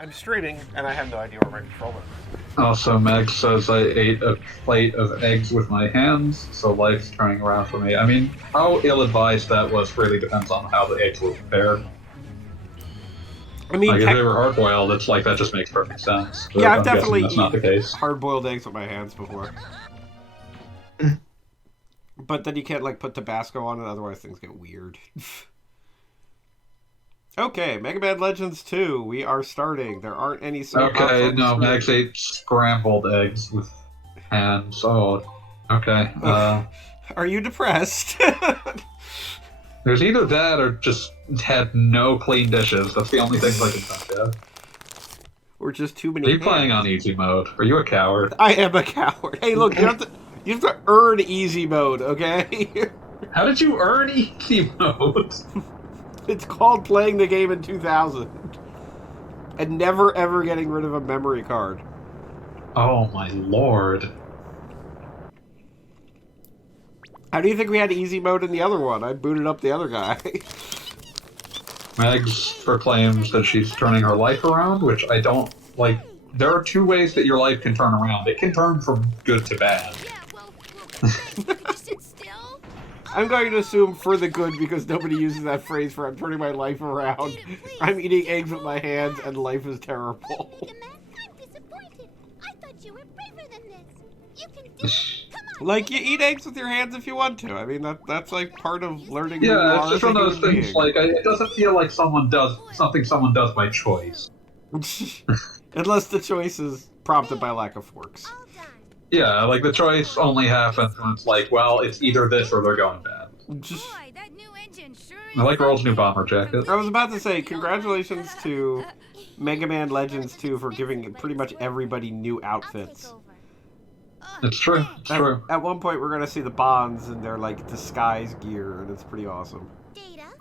I'm straining, and I have no idea where my controller is. Also, Meg says I ate a plate of eggs with my hands, so life's turning around for me. I mean, how ill-advised that was really depends on how the eggs were prepared. I mean, like, if they were hard-boiled, it's like, that just makes perfect sense. But yeah, I've I'm definitely guessing that's not the case. hard-boiled eggs with my hands before. But then you can't, like, put Tabasco on it, otherwise things get weird. Okay, Mega Man Legends 2, we are starting. There aren't any... Okay, no, Max ate scrambled eggs with hands. Oh, okay. Are you depressed? There's either that or just had no clean dishes. That's the only things I can think of. Or just too many Are you playing on easy mode? Are you a coward? I am a coward. Hey, look, you have to earn easy mode, okay? How did you earn easy mode? It's called playing the game in 2000. And never ever getting rid of a memory card. Oh my lord. How do you think we had easy mode in the other one? I booted up the other guy. Megs proclaims that she's turning her life around, which I don't like. There are two ways that your life can turn around. It can turn from good to bad. I'm going to assume for the good because nobody uses that phrase for I'm turning my life around. I'm eating eggs with my hands and life is terrible. Like, you eat eggs with your hands if you want to. I mean, that's like part of learning who you are. Yeah, it's just one of those things, like, it doesn't feel like someone does by choice. Unless the choice is prompted by lack of forks. Yeah, like, the choice only happens when it's like, well, it's either this or they're going bad. I like Roll's new bomber jacket. I was about to say, congratulations to Mega Man Legends 2 for giving pretty much everybody new outfits. It's true, it's true. At one point, we're going to see the Bonds in their, like, disguise gear, and it's pretty awesome.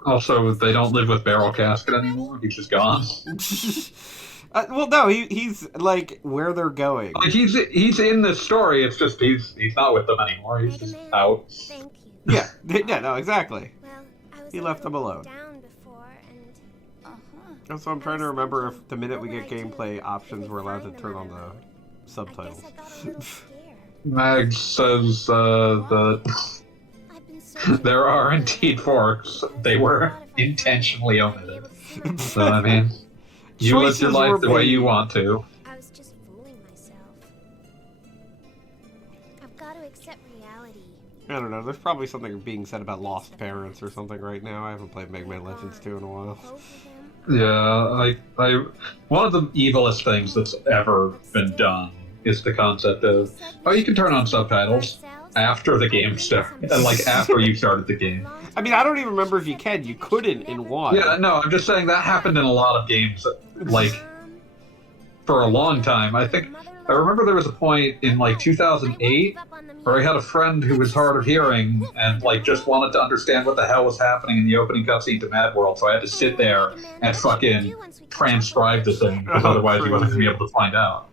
Also, they don't live with Barrel Casket anymore. He's just gone. Well, no, he's like where they're going. Like he's in this story. It's just he's not with them anymore. He's just out. Yeah, no, exactly. He left them alone. So I'm trying to remember if the minute we get gameplay options, we're allowed to turn on the subtitles. Mag says that there are indeed forks. They were intentionally omitted. So I mean. You live your life the way you want to. I was just fooling myself. I've got to accept reality. I don't know, there's probably something being said about lost parents or something right now. I haven't played Mega Man Legends 2 in a while. Yeah, I one of the evilest things that's ever been done is the concept of, oh, you can turn on subtitles after the game started, and like after you started the game. I mean, I don't even remember if you can. You couldn't in one. Yeah, no, I'm just saying that happened in a lot of games, like, for a long time. I remember there was a point in, like, 2008 where I had a friend who was hard of hearing and, like, just wanted to understand what the hell was happening in the opening cutscene to Mad World, so I had to sit there and fucking transcribe the thing, because otherwise he wasn't going to be able to find out.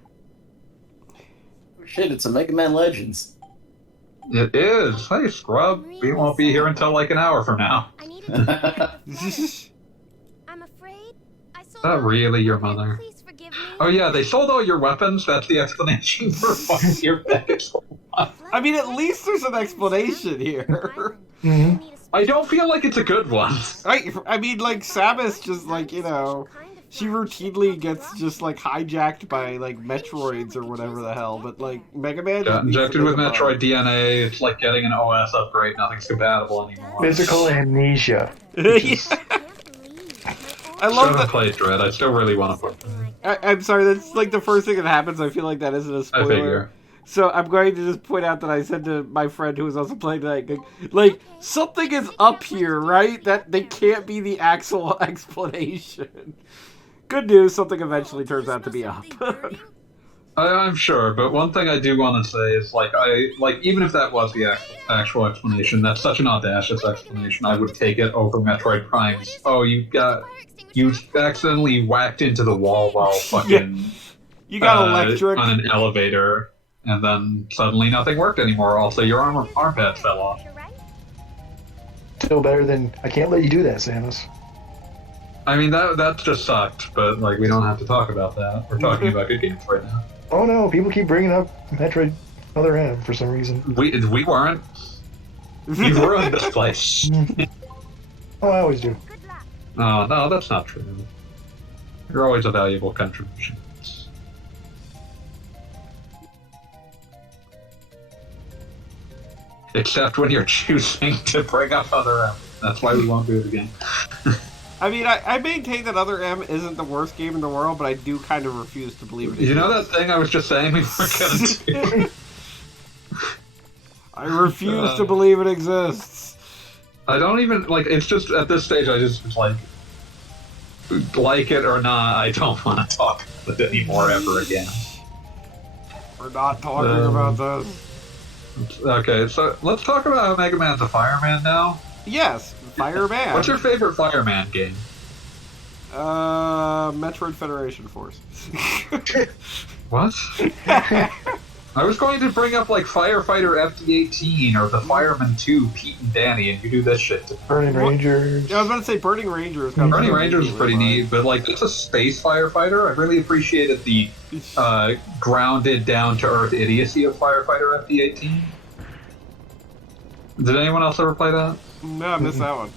Shit, it's a Mega Man Legends. It is. Hey, scrub. We won't be here until like an hour from now. I'm afraid Not really your mother. Oh yeah, they sold all your weapons. That's the explanation for why your bag is so high. I mean, at least there's an explanation here. I don't feel like it's a good one. I mean, like, Samus just, like, you know, she routinely gets just, like, hijacked by, like, Metroids or whatever the hell, but, like, Mega Man... Got injected with Metroid DNA, it's like getting an OS upgrade, nothing's compatible anymore. Physical amnesia. I love that. I played Dread, I still really want to play. I'm sorry, that's, like, the first thing that happens. I feel like that isn't a spoiler. I figure. So I'm going to just point out that I said to my friend who was also playing tonight, like, something is up here, right? That they can't be the actual explanation. Good news, something eventually turns out to be up. I'm sure, but one thing I do want to say is, like, even if that was the actual explanation, that's such an audacious explanation, I would take it over Metroid Prime's, oh, you accidentally whacked into the wall while fucking... You got electric. On an elevator, and then suddenly nothing worked anymore. Also, your arm pad fell off. Still better than, I can't let you do that, Samus. I mean, that just sucked, but, like, we don't have to talk about that. We're talking about good games right now. Oh no, people keep bringing up Metroid Other M for some reason. We weren't. You ruined this place. Oh, I always do. Oh, no, that's not true. You're always a valuable contribution. Except when you're choosing to bring up Other M. That's why we won't do it again. I mean, I maintain that Other M isn't the worst game in the world, but I do kind of refuse to believe it. You know that thing I was just saying we were gonna do? I refuse to believe it exists. I don't even, like, it's just, at this stage, I just, like it or not, I don't want to talk about it anymore ever again. We're not talking about this. Okay, so let's talk about how Mega Man's a fireman now. Yes, Fireman. What's your favorite fireman game? Metroid Federation Force. What? I was going to bring up, like, Firefighter FD18 or the Fireman 2, Pete and Danny, and you do this shit. Burning Rangers. Yeah, I was about to say Burning Rangers. Burning Rangers is pretty neat, but, like, it's a space firefighter. I really appreciated the grounded, down-to-earth idiocy of Firefighter FD18. Did anyone else ever play that? No, I missed that one.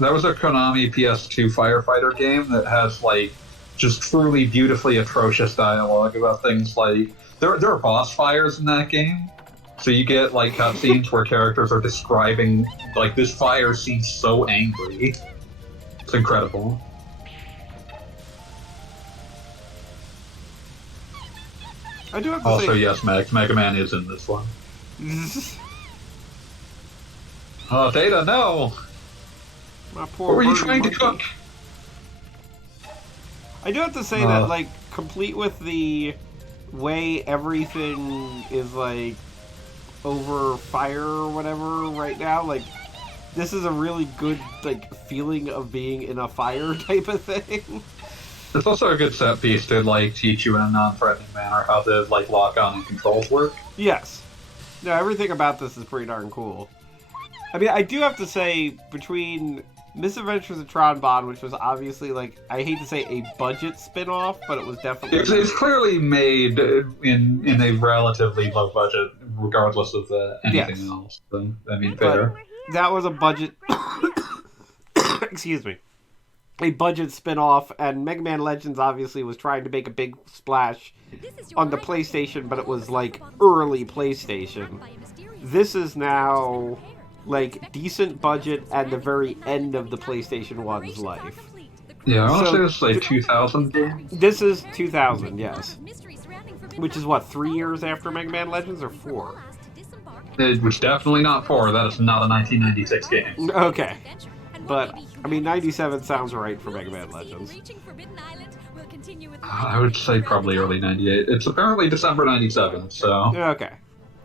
That was a Konami PS2 firefighter game that has, like, just truly beautifully atrocious dialogue about things like... There are boss fires in that game. So you get, like, cutscenes where characters are describing, like, this fire seems so angry. It's incredible. I do have to Also, say... yes, Mega Man is in this one. Oh, Data, no! My poor What were you Burning trying to Monkey. cook? I do have to say that, like, complete with the way everything is, like, over fire or whatever right now, like, this is a really good, like, feeling of being in a fire type of thing. It's also a good set piece to, like, teach you in a non-threatening manner how the, like, lock-on and controls work. Yes. No, everything about this is pretty darn cool. I mean, I do have to say, between Misadventures of Tron Bond, which was obviously, like, I hate to say a budget spin-off, but it was definitely... It's clearly made in a relatively low budget, regardless of anything else. So, I mean, fair. But that was a budget... Excuse me. A budget spin-off, and Mega Man Legends obviously was trying to make a big splash on the PlayStation, but it was, like, early PlayStation. This is now... like, decent budget at the very end of the PlayStation 1's life. Yeah, I want to say this is like 2000 game. This is 2000, yes. Which is, what, 3 years after Mega Man Legends, or 4? It was definitely not 4. That is not a 1996 game. Okay. But, I mean, 97 sounds right for Mega Man Legends. I would say probably early 98. It's apparently December 97, so... Okay.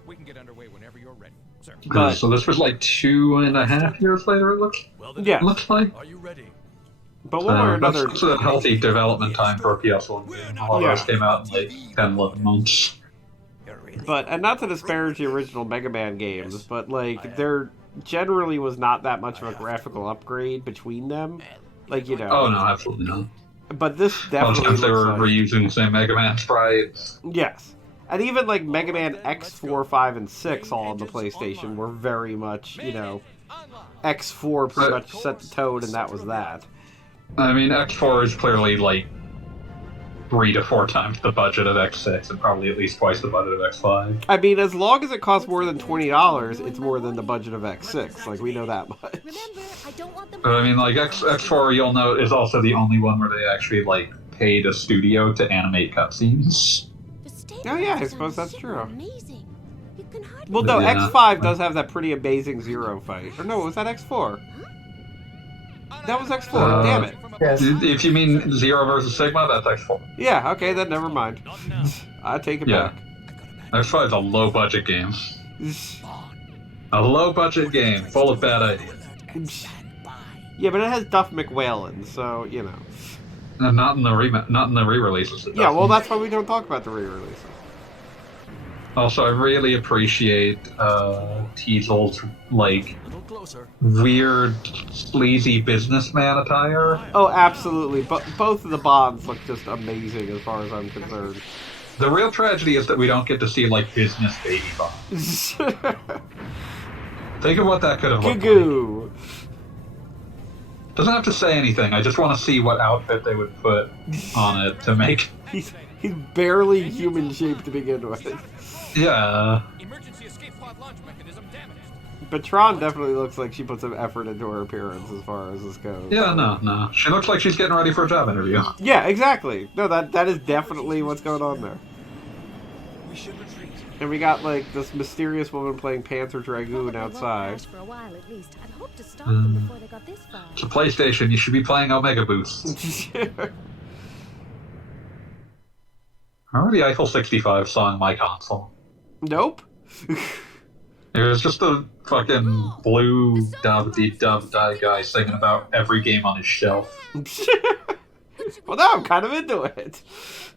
We can get underway whenever you're ready, sir. But- so this was like 2.5 years later, it looks Yeah. like. Are you ready? But one way or another... That's a healthy development time for a PS1 game. A lot of those came out in like 10, 11 months. But, and not to disparage the original Mega Man games, but, like, there generally was not that much of a graphical upgrade between them. Like, you know... Oh, no, absolutely not. But this definitely Sometimes they were looks like... reusing the same Mega Man sprites. Yes. And even, like, Mega Man X4, 5, and 6 all on the PlayStation were very much, you know... X4 pretty much set the tone, and that was that. I mean, X4 is clearly, like, 3 to 4 times the budget of X6, and probably at least twice the budget of X5. I mean, as long as it costs more than $20, it's more than the budget of X6. Like, we know that much. But I mean, like, X4, you'll note, is also the only one where they actually, like, paid a studio to animate cutscenes. Oh, yeah, I suppose that's true. Amazing. You can hardly Well, no, Yeah. X5 does have that pretty amazing Zero fight. Or no, was that X4? That was X4, damn it. Yes. If you mean Zero versus Sigma, that's X4. Yeah, okay, then never mind. I take it Yeah. X5 is a low-budget game. A low-budget game, full of bad ideas. Yeah, but it has Duff McWhalen, so, you know. And not in the re-releases. Yeah, well, that's why we don't talk about the re-releases. Also, I really appreciate Teasel's like A little closer. weird, sleazy businessman attire. Oh, absolutely. But both of the Bonds look just amazing as far as I'm concerned. The real tragedy is that we don't get to see like business baby Bond. Think of what that could have looked like. Goo. Doesn't have to say anything. I just want to see what outfit they would put on it to make. He's barely human shaped to begin with. Yeah. Emergency escape pod launch mechanism damaged. But Tron definitely looks like she put some effort into her appearance as far as this goes. Yeah, no. She looks like she's getting ready for a job interview. Yeah, exactly. No, that is definitely what's going on there. We should retreat. And we got like this mysterious woman playing Panzer Dragoon outside. For a while at least. I'd hoped to stop them before they got this far. It's a PlayStation. You should be playing Omega Boost. Remember the Eiffel 65 song, My Console? Nope. It was just a fucking blue dub-dee-dub-die guy singing about every game on his shelf. Well, now I'm kind of into it.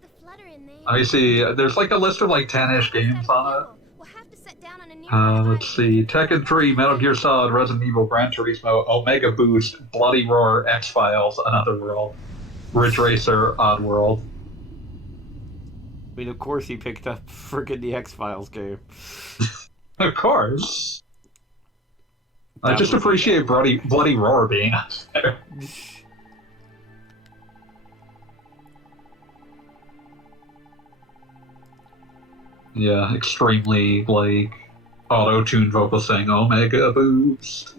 The flutter in there. I see. There's like a list of like 10-ish games on it. We'll have to set down on a nearby Let's see. Tekken 3, Metal Gear Solid, Resident Evil, Gran Turismo, Omega Boost, Bloody Roar, X-Files, Another World, Ridge Racer, Oddworld. I mean, of course he picked up friggin' the X-Files game. Of course. I just appreciate Bloody Roar being out there. Yeah, extremely, like, auto-tuned vocal saying Omega Boost.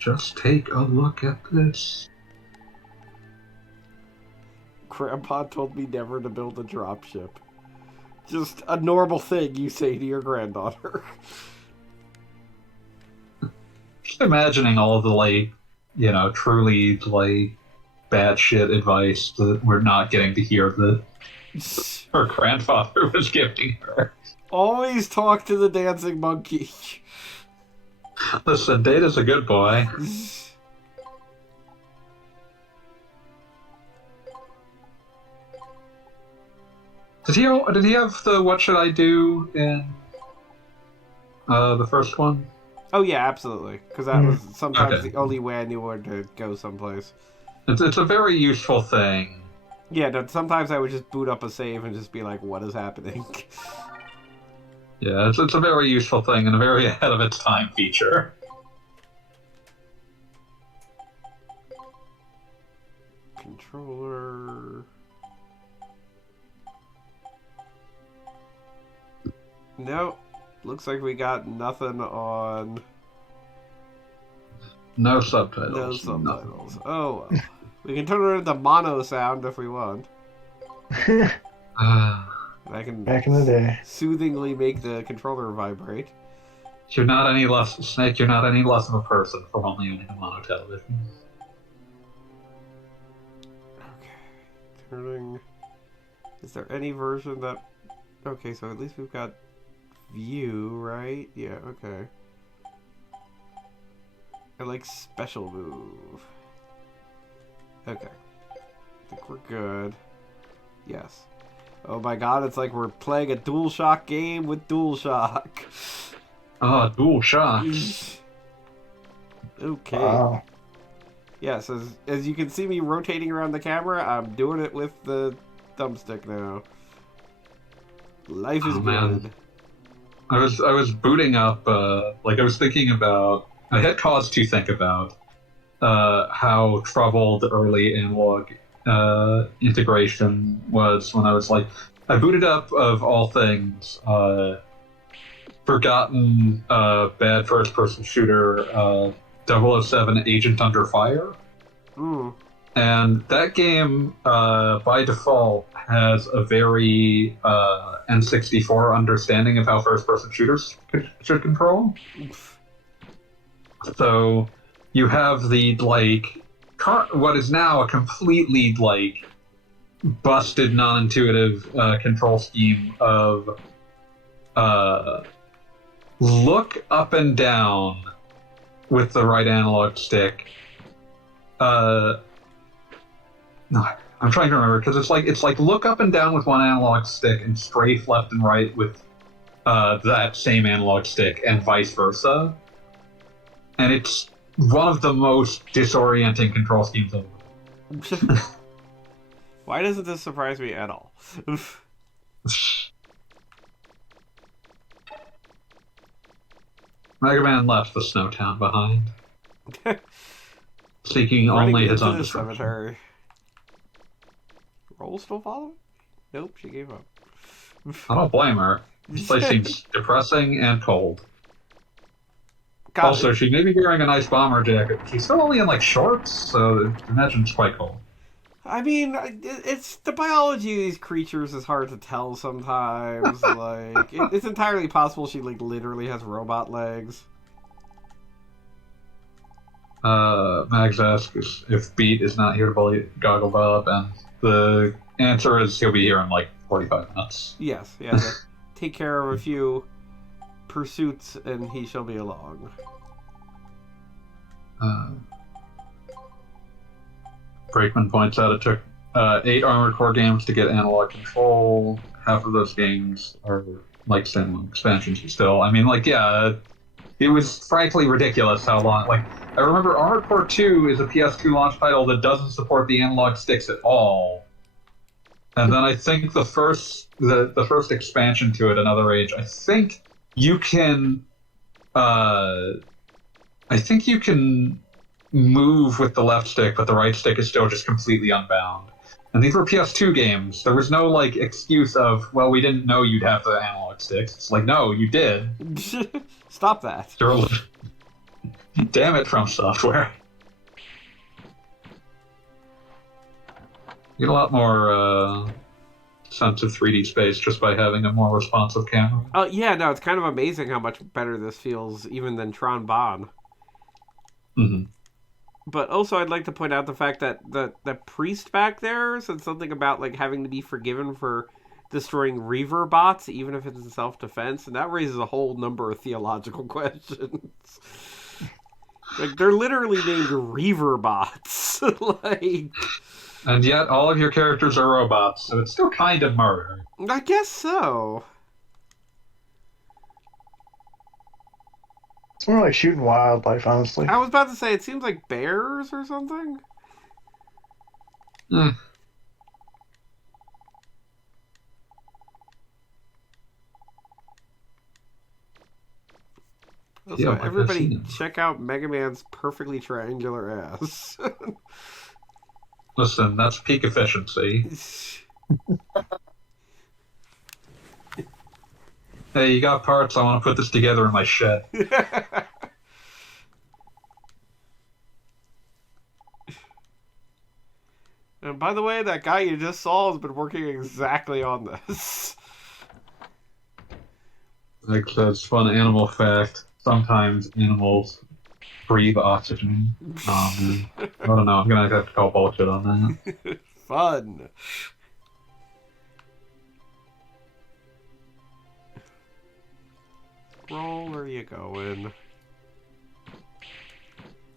Just take a look at this. Grandpa told me never to build a dropship. Just a normal thing you say to your granddaughter. Just imagining all of the, like, you know, truly, like, bad shit advice that we're not getting to hear that her grandfather was giving her. Always talk to the dancing monkey. Listen, Data's a good boy. Did he have the what should I do in the first one? Oh yeah, absolutely. Because that was sometimes Okay. the only way I knew where to go someplace. It's a very useful thing. Yeah, no, sometimes I would just boot up a save and just be like, what is happening? Yeah, it's a very useful thing and a very ahead of its time feature. Controller... Nope. Looks like we got nothing on... No subtitles. No subtitles. Oh, well. We can turn it into mono sound if we want. I can Back in the day. soothingly make the controller vibrate. You're not any less Snake. You're not any less of a person for only owning a mono television. Okay, turning. Is there any version that? Okay, so at least we've got view, right? Yeah. Okay. I like special move. Okay. I think we're good. Yes. Oh my god, it's like we're playing a DualShock game with DualShock. Ah, dual shocks. Okay. Wow. Yes, as you can see me rotating around the camera, I'm doing it with the thumbstick now. Life is Oh, man. good. I was booting up. Like I was thinking about. I had cause to think about how troubled early analog integration was when I was like, I booted up of all things, forgotten bad first-person shooter 007 Agent Under Fire. Mm. And that game, by default, has a very N64 understanding of how first-person shooters should control. So you have the, like, what is now a completely, like, busted, non-intuitive control scheme of look up and down with the right analog stick, No, I'm trying to remember because it's like look up and down with one analog stick and strafe left and right with that same analog stick and vice versa. And it's one of the most disorienting control schemes ever. Why doesn't this surprise me at all? Mega Man left the Snow Town behind, seeking Running only his into own the destruction. cemetery. Roll still following? Nope, she gave up. I don't blame her. This place seems depressing and cold. God, Also, she may be wearing a nice bomber jacket. She's still only in like shorts, so I imagine it's quite cold. I mean, it's the biology of these creatures is hard to tell sometimes. Like, it's entirely possible she like literally has robot legs. Max asks if Beat is not here to bully Goggle Bob, and the answer is he'll be here in like 45 minutes. Yes, yeah. To take care of a few pursuits, and he shall be along. Brakeman points out it took 8 Armored Core games to get analog control. Half of those games are like standalone expansions still. I mean, like, yeah, it was frankly ridiculous how long. Like, I remember Armored Core 2 is a PS2 launch title that doesn't support the analog sticks at all. And then I think the first expansion to it, Another Age, I think you can move with the left stick, but the right stick is still just completely unbound. And these were PS2 games. There was no like excuse of, well, we didn't know you'd have the analog sticks. It's like, no, you did. Stop that. Damn it, From Software. You get a lot more sense of 3D space just by having a more responsive camera. Oh yeah, no, it's kind of amazing how much better this feels even than Tron Bonne. Mm-hmm. But also, I'd like to point out the fact that the priest back there said something about like having to be forgiven for destroying Reaver bots, even if it's in self-defense, and that raises a whole number of theological questions. Like, they're literally named Reaver bots. Like, and yet, all of your characters are robots, so it's still kind of murder. I guess so. It's more like shooting wildlife, honestly. I was about to say, it seems like bears or something. Eh. Also, Yeah, everybody check out Mega Man's perfectly triangular ass. Listen, that's peak efficiency. Hey, you got parts, I want to put this together in my shed. And by the way, that guy you just saw has been working exactly on this. Like, that's fun animal fact. Sometimes animals breathe oxygen. Oh, man. I don't know, I'm gonna have to call bullshit on that. Fun. Roll, where are you going?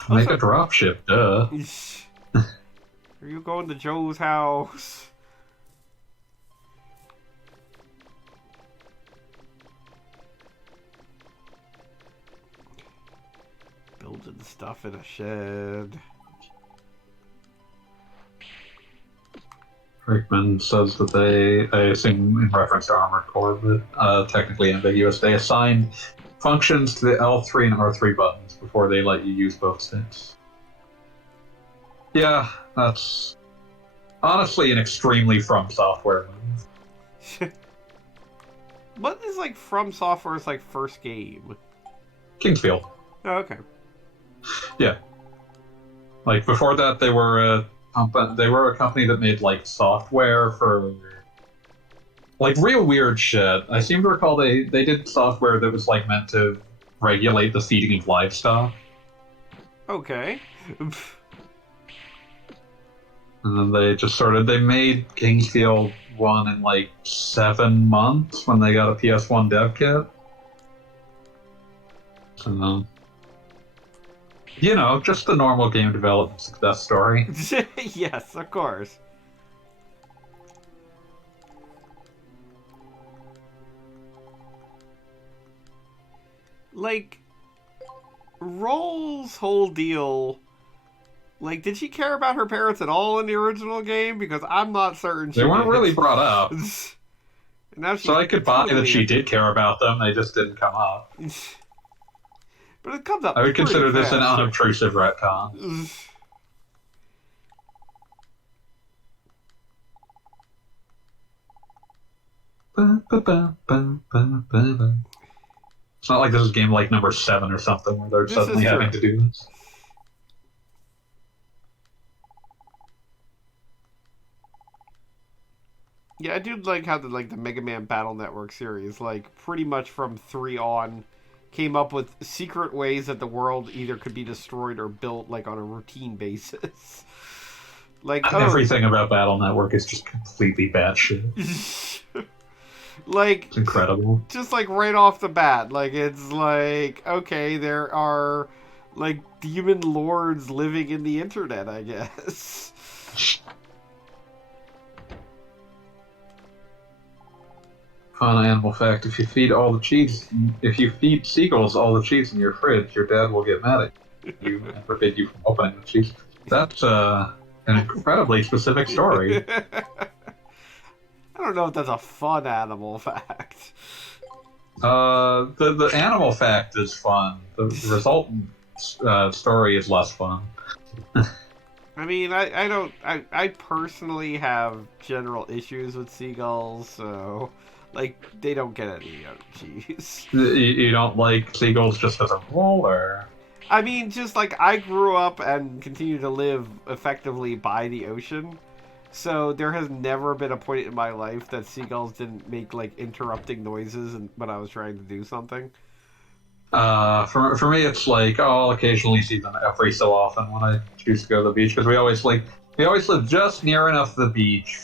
Make a dropship, duh. Are you going to Joe's house? Building stuff in a shed. Rickman says that they, I assume in reference to Armored Core, but technically ambiguous, they assign functions to the L3 and R3 buttons before they let you use both sticks. Yeah, that's honestly an extremely From Software move. What is like From Software's like first game? Kingsfield. Oh, okay. Yeah. Like before that, they were a company that made like software for like real weird shit. I seem to recall they did software that was like meant to regulate the feeding of livestock. Okay. And then they made Kingsfield 1 in like 7 months when they got a PS1 dev kit. So, you know, just the normal game development success story. Yes, of course. like, Roll's whole deal, like, did she care about her parents at all in the original game? Because I'm not certain she They weren't did. really brought up. Now So I could buy that she totally did care about them, they just didn't come up. But it comes up I would pretty consider this an fast. unobtrusive retcon. It's not like this is game like number 7 or something where they're This suddenly is true. having to do this. Yeah, I do like how the Mega Man Battle Network series, like, pretty much from 3 on, came up with secret ways that the world either could be destroyed or built, like, on a routine basis. Like, Everything about Battle Network is just completely batshit. like, It's incredible. just, like, right off the bat, like, it's like, okay, there are, like, demon lords living in the internet, I guess. Fun animal fact: if you feed seagulls all the cheese in your fridge, your dad will get mad at you and forbid you from opening the cheese. That's an incredibly specific story. I don't know if that's a fun animal fact. The animal fact is fun. The resultant story is less fun. I mean, I personally have general issues with seagulls, so, like, they don't get any cheese. You don't like seagulls just as a rule, or? I mean, just, like, I grew up and continue to live effectively by the ocean, so there has never been a point in my life that seagulls didn't make, like, interrupting noises when I was trying to do something. For me, it's like, I'll occasionally see them every so often when I choose to go to the beach, because we always live just near enough the beach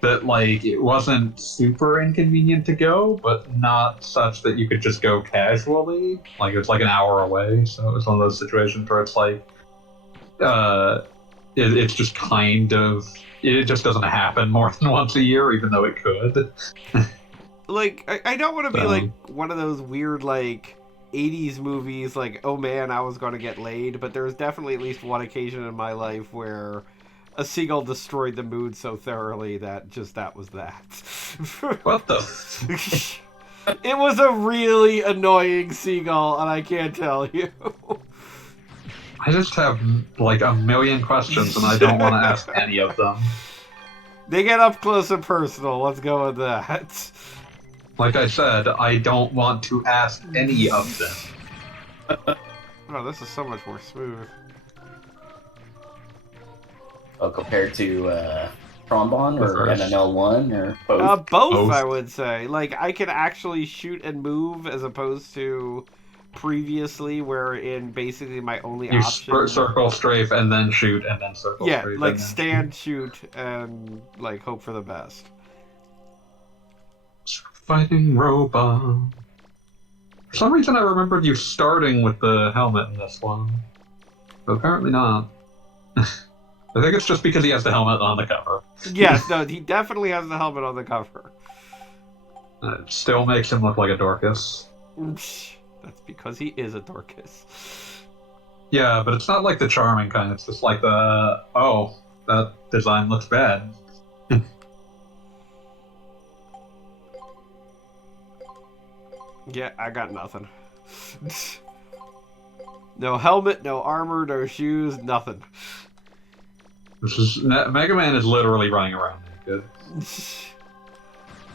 that, like, it wasn't super inconvenient to go, but not such that you could just go casually. Like, it's like an hour away, so it was one of those situations where it's like, it's just kind of, it just doesn't happen more than once a year, even though it could. Like, I don't want to be, like, one of those weird, like, 80s movies, like, oh man, I was going to get laid, but there's definitely at least one occasion in my life where a seagull destroyed the mood so thoroughly that was that. What the? It was a really annoying seagull, and I can't tell you. I just have, like, a million questions, and I don't want to ask any of them. They get up close and personal, let's go with that. Like I said, I don't want to ask any of them. Oh, this is so much more smooth. Oh, compared to Trombone or MML1 or both? Both, I would say. Like, I can actually shoot and move as opposed to previously, wherein basically my only option... circle, strafe, and then shoot, and then circle, yeah, strafe. like stand, shoot, and, like, hope for the best. Fighting robot. For some reason I remembered you starting with the helmet in this one. But apparently not. I think it's just because he has the helmet on the cover. Yes, no, he definitely has the helmet on the cover. It still makes him look like a Dorcas. That's because he is a Dorcas. Yeah, but it's not like the charming kind, it's just like the, oh, that design looks bad. Yeah, I got nothing. No helmet, no armor, no shoes, nothing. Mega Man is literally running around naked.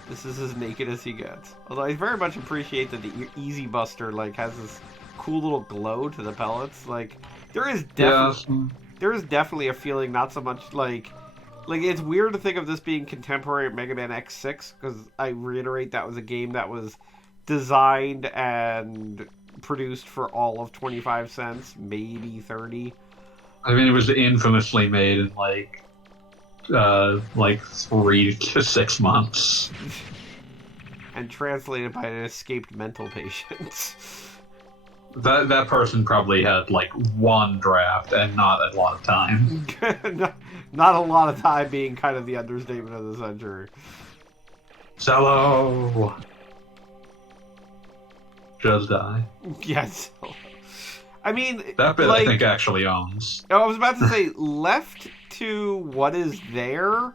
This is as naked as he gets. Although I very much appreciate that the Easy Buster, like, has this cool little glow to the pellets. Like, there is definitely a feeling, not so much like it's weird to think of this being contemporary at Mega Man X6, because I reiterate that was a game that was designed and produced for all of 25 cents, maybe 30. I mean, it was infamously made in like 3 to 6 months. And translated by an escaped mental patient. That person probably had like one draft and not a lot of time. Not a lot of time being kind of the understatement of the century. Cello! Just die. Yes. I mean, That bit like, I think actually owns. I was about to say, left to what is there,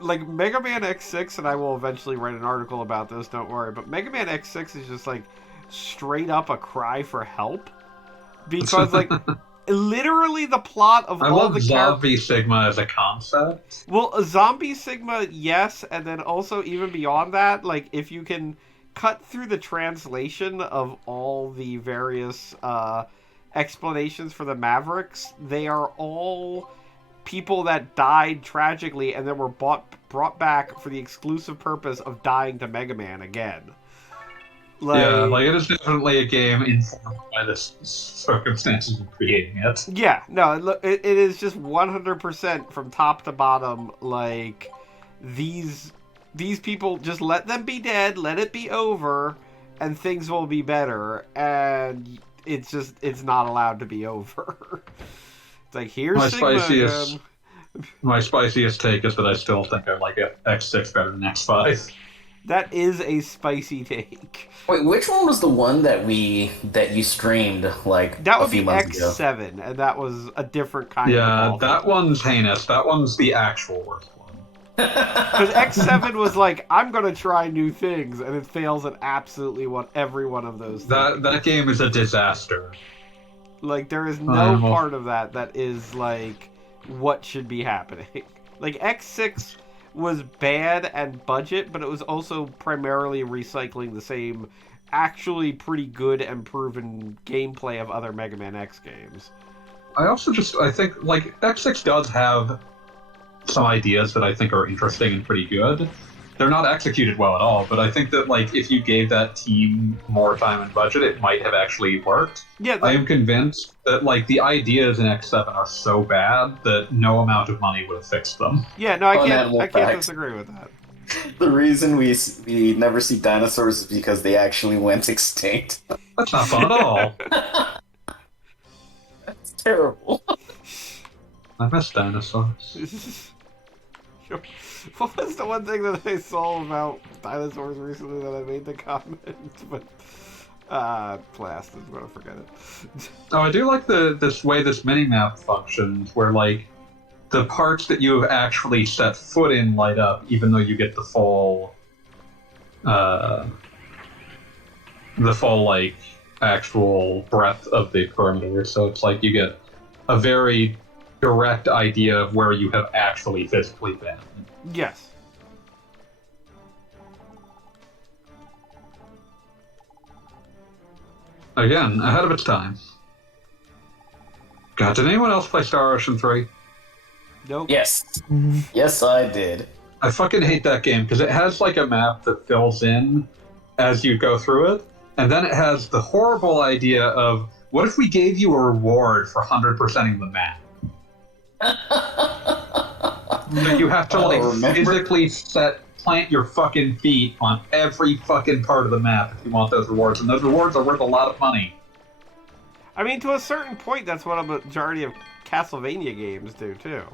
like, Mega Man X6, and I will eventually write an article about this, don't worry, but Mega Man X6 is just, like, straight up a cry for help. Because, like, literally the plot of I all love the Zombie Sigma as a concept. Well, a Zombie Sigma, yes, and then also even beyond that, like, if you can cut through the translation of all the various explanations for the Mavericks, they are all people that died tragically and then were brought back for the exclusive purpose of dying to Mega Man again. Yeah, like it is definitely a game informed by the circumstances of creating it. Yeah, no, it is just 100% from top to bottom, like, these people, just let them be dead, let it be over, and things will be better, and it's not allowed to be over. It's like, here's Sigma again. My spiciest take is that I still think I like X6 better than X5. That is a spicy take. Wait, which one was the one that you streamed like that would a few be months X7, ago? and that was a different kind of Yeah, that one's heinous. That one's the actual worst one. Because X7 was like, I'm going to try new things, and it fails at absolutely every one of those things. That game is a disaster. Like, there is no part of that is, like, what should be happening. Like, X6 was bad and budget, but it was also primarily recycling the same actually pretty good and proven gameplay of other Mega Man X games. I think, like, X6 does have some ideas that I think are interesting and pretty good. They're not executed well at all, but I think that, like, if you gave that team more time and budget, it might have actually worked. Yeah, I am convinced that, like, the ideas in X7 are so bad that no amount of money would have fixed them. Yeah, no, I can't disagree with that. The reason we never see dinosaurs is because they actually went extinct. That's not fun at all. That's terrible. I miss dinosaurs. What was the one thing that I saw about dinosaurs recently that I made the comment? But blast, I'm gonna forget it. Oh, I do like this way this minimap functions, where, like, the parts that you have actually set foot in light up, even though you get the full, like, actual breadth of the perimeter. So it's like you get a very direct idea of where you have actually physically been. Yes. Again, ahead of its time. God, did anyone else play Star Ocean 3? Nope. Yes. Yes, I did. I fucking hate that game, because it has, like, a map that fills in as you go through it, and then it has the horrible idea of, what if we gave you a reward for 100%ing the map? So you have to, like, physically plant your fucking feet on every fucking part of the map if you want those rewards, and those rewards are worth a lot of money. I mean, to a certain point, that's what a majority of Castlevania games do, too.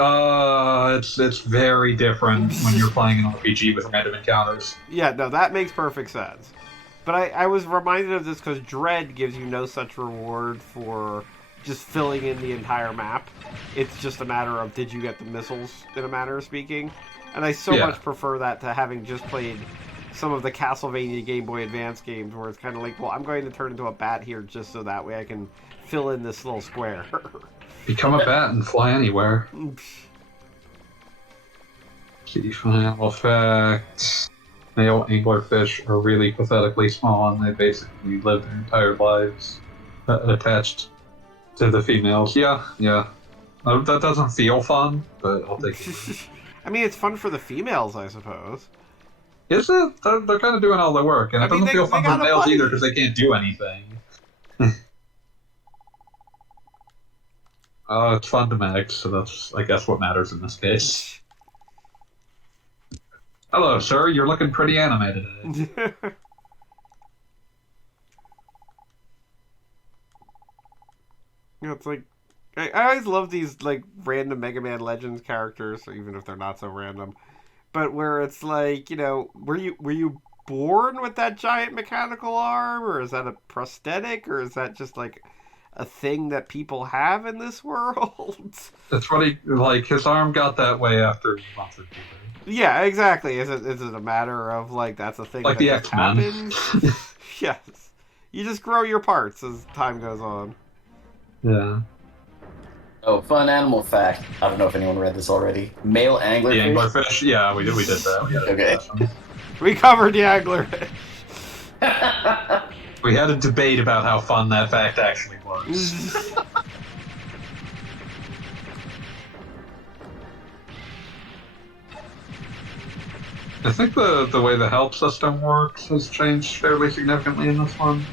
It's very different when you're playing an RPG with random encounters. Yeah, no, that makes perfect sense. But I was reminded of this because Dread gives you no such reward for just filling in the entire map. It's just a matter of, did you get the missiles, in a manner of speaking? And I so much prefer that to having just played some of the Castlevania Game Boy Advance games where it's kind of like, well, I'm going to turn into a bat here just so that way I can fill in this little square. Become a bat and fly anywhere. Key final facts. Male anglerfish are really pathetically small, and they basically live their entire lives attached to the females. Yeah. That doesn't feel fun, but I'll take it. I mean, it's fun for the females, I suppose. Is it? They're kind of doing all the work, and it doesn't feel fun for the males either because they can't do anything. It's fun to make, so that's, I guess, what matters in this case. Hello, sir. You're looking pretty animated today. You know, it's like, I always love these, like, random Mega Man Legends characters, even if they're not so random. But where it's like, you know, were you born with that giant mechanical arm, or is that a prosthetic, or is that just like a thing that people have in this world? That's what he like. His arm got that way after monster puberty. Yeah, exactly. Is it a matter of like that's a thing Like that the just X-Men. happens? Yes. You just grow your parts as time goes on. Yeah. Oh, fun animal fact. I don't know if anyone read this already. Male The anglerfish. anglerfish. Yeah, we did that. We had a Okay. discussion. We covered the angler. We had a debate about how fun that fact actually was. I think the way the help system works has changed fairly significantly in this one.